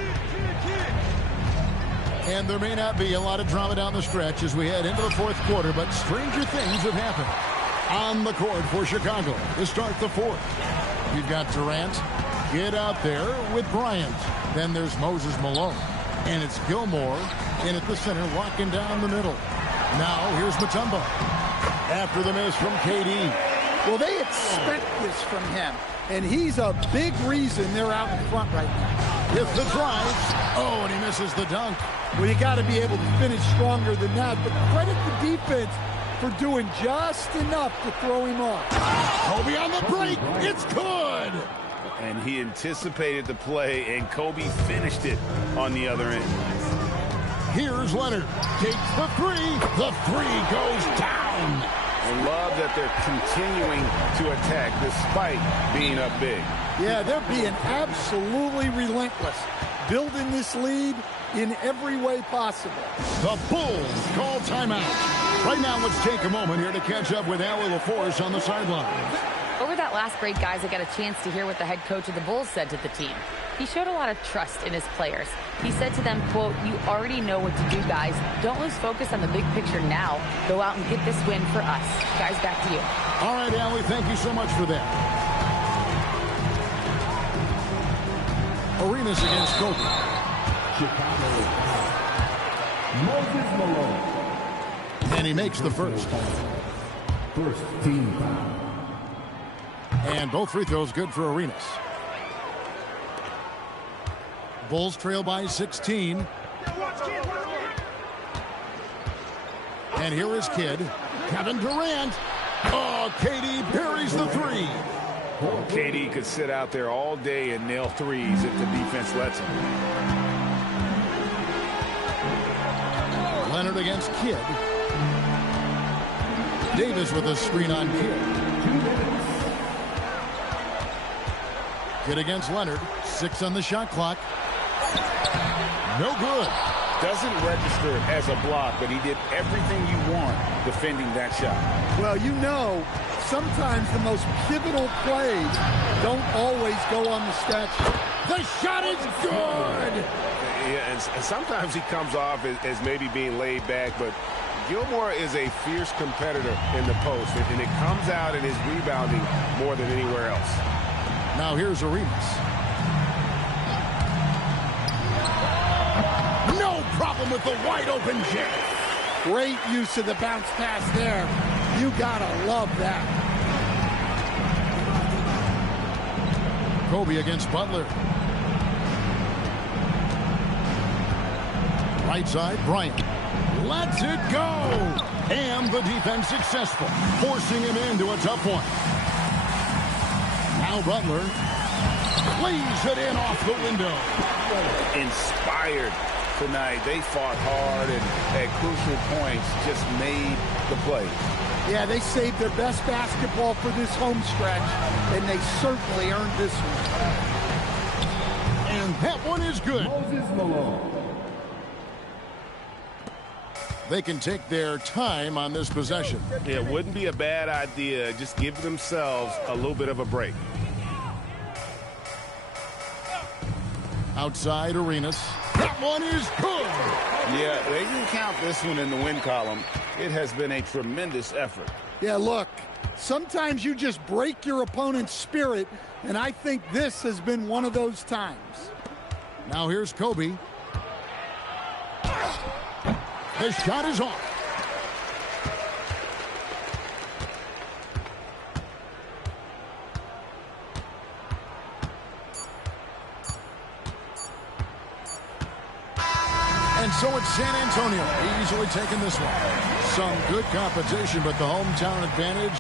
And there may not be a lot of drama down the stretch as we head into the fourth quarter, but stranger things have happened. On the court for Chicago to start the fourth. You've got Durant. Get out there with Bryant. Then there's Moses Malone. And it's Gilmore in at the center, locking down the middle. Now here's Mutombo. After the miss from KD. Well, they expect this from him. And he's a big reason they're out in front right now. with the drive. Oh, and he misses the dunk. Well, you got to be able to finish stronger than that, but credit the defense for doing just enough to throw him off. Kobe on the break. It's good. And he anticipated the play, and Kobe finished it on the other end. Here's Leonard. Takes the three. The three goes down. I love that they're continuing to attack despite being up big. Yeah, they're being absolutely relentless, building this lead in every way possible. The Bulls call timeout. Right now, let's take a moment here to catch up with Allie LaForce on the sideline. Over that last break, guys, I got a chance to hear what the head coach of the Bulls said to the team. He showed a lot of trust in his players. He said to them, quote, "You already know what to do, guys. Don't lose focus on the big picture now. Go out and get this win for us." Guys, back to you. All right, Allie, thank you so much for that. Arenas against Kobe. Chicago. Moses Malone. And he makes the first. First team foul. And both free throws good for Arenas. Bulls trail by 16. And here is Kidd. Kevin Durant. Oh, KD buries the three. KD could sit out there all day and nail threes if the defense lets him. Leonard against Kidd. Davis with a screen on Kidd. Kidd against Leonard. 6 on the shot clock. No good. Doesn't register as a block, but he did everything you want defending that shot. Well, you know, sometimes the most pivotal plays don't always go on the stat sheet. The shot is good. Yeah, and sometimes he comes off as maybe being laid back, but Gilmore is a fierce competitor in the post, and it comes out in his rebounding more than anywhere else. Now here's Arenas. No problem with the wide open jam. Great use of the bounce pass there. You gotta love that. Kobe against Butler. Right side, Bryant. Lets it go. And the defense successful, forcing him into a tough one. Now Butler lays it in off the window. Inspired tonight. They fought hard and at crucial points just made the play. Yeah, they saved their best basketball for this home stretch, and they certainly earned this one. And that one is good. Moses Malone. They can take their time on this possession. Yeah, it wouldn't be a bad idea. Just give themselves a little bit of a break. Outside Arenas. That one is good. Yeah, they can count this one in the win column. It has been a tremendous effort. Yeah, look, sometimes you just break your opponent's spirit, and I think this has been one of those times. Now here's Kobe. The shot is off. And so it's San Antonio easily taking this one. Some good competition, but the hometown advantage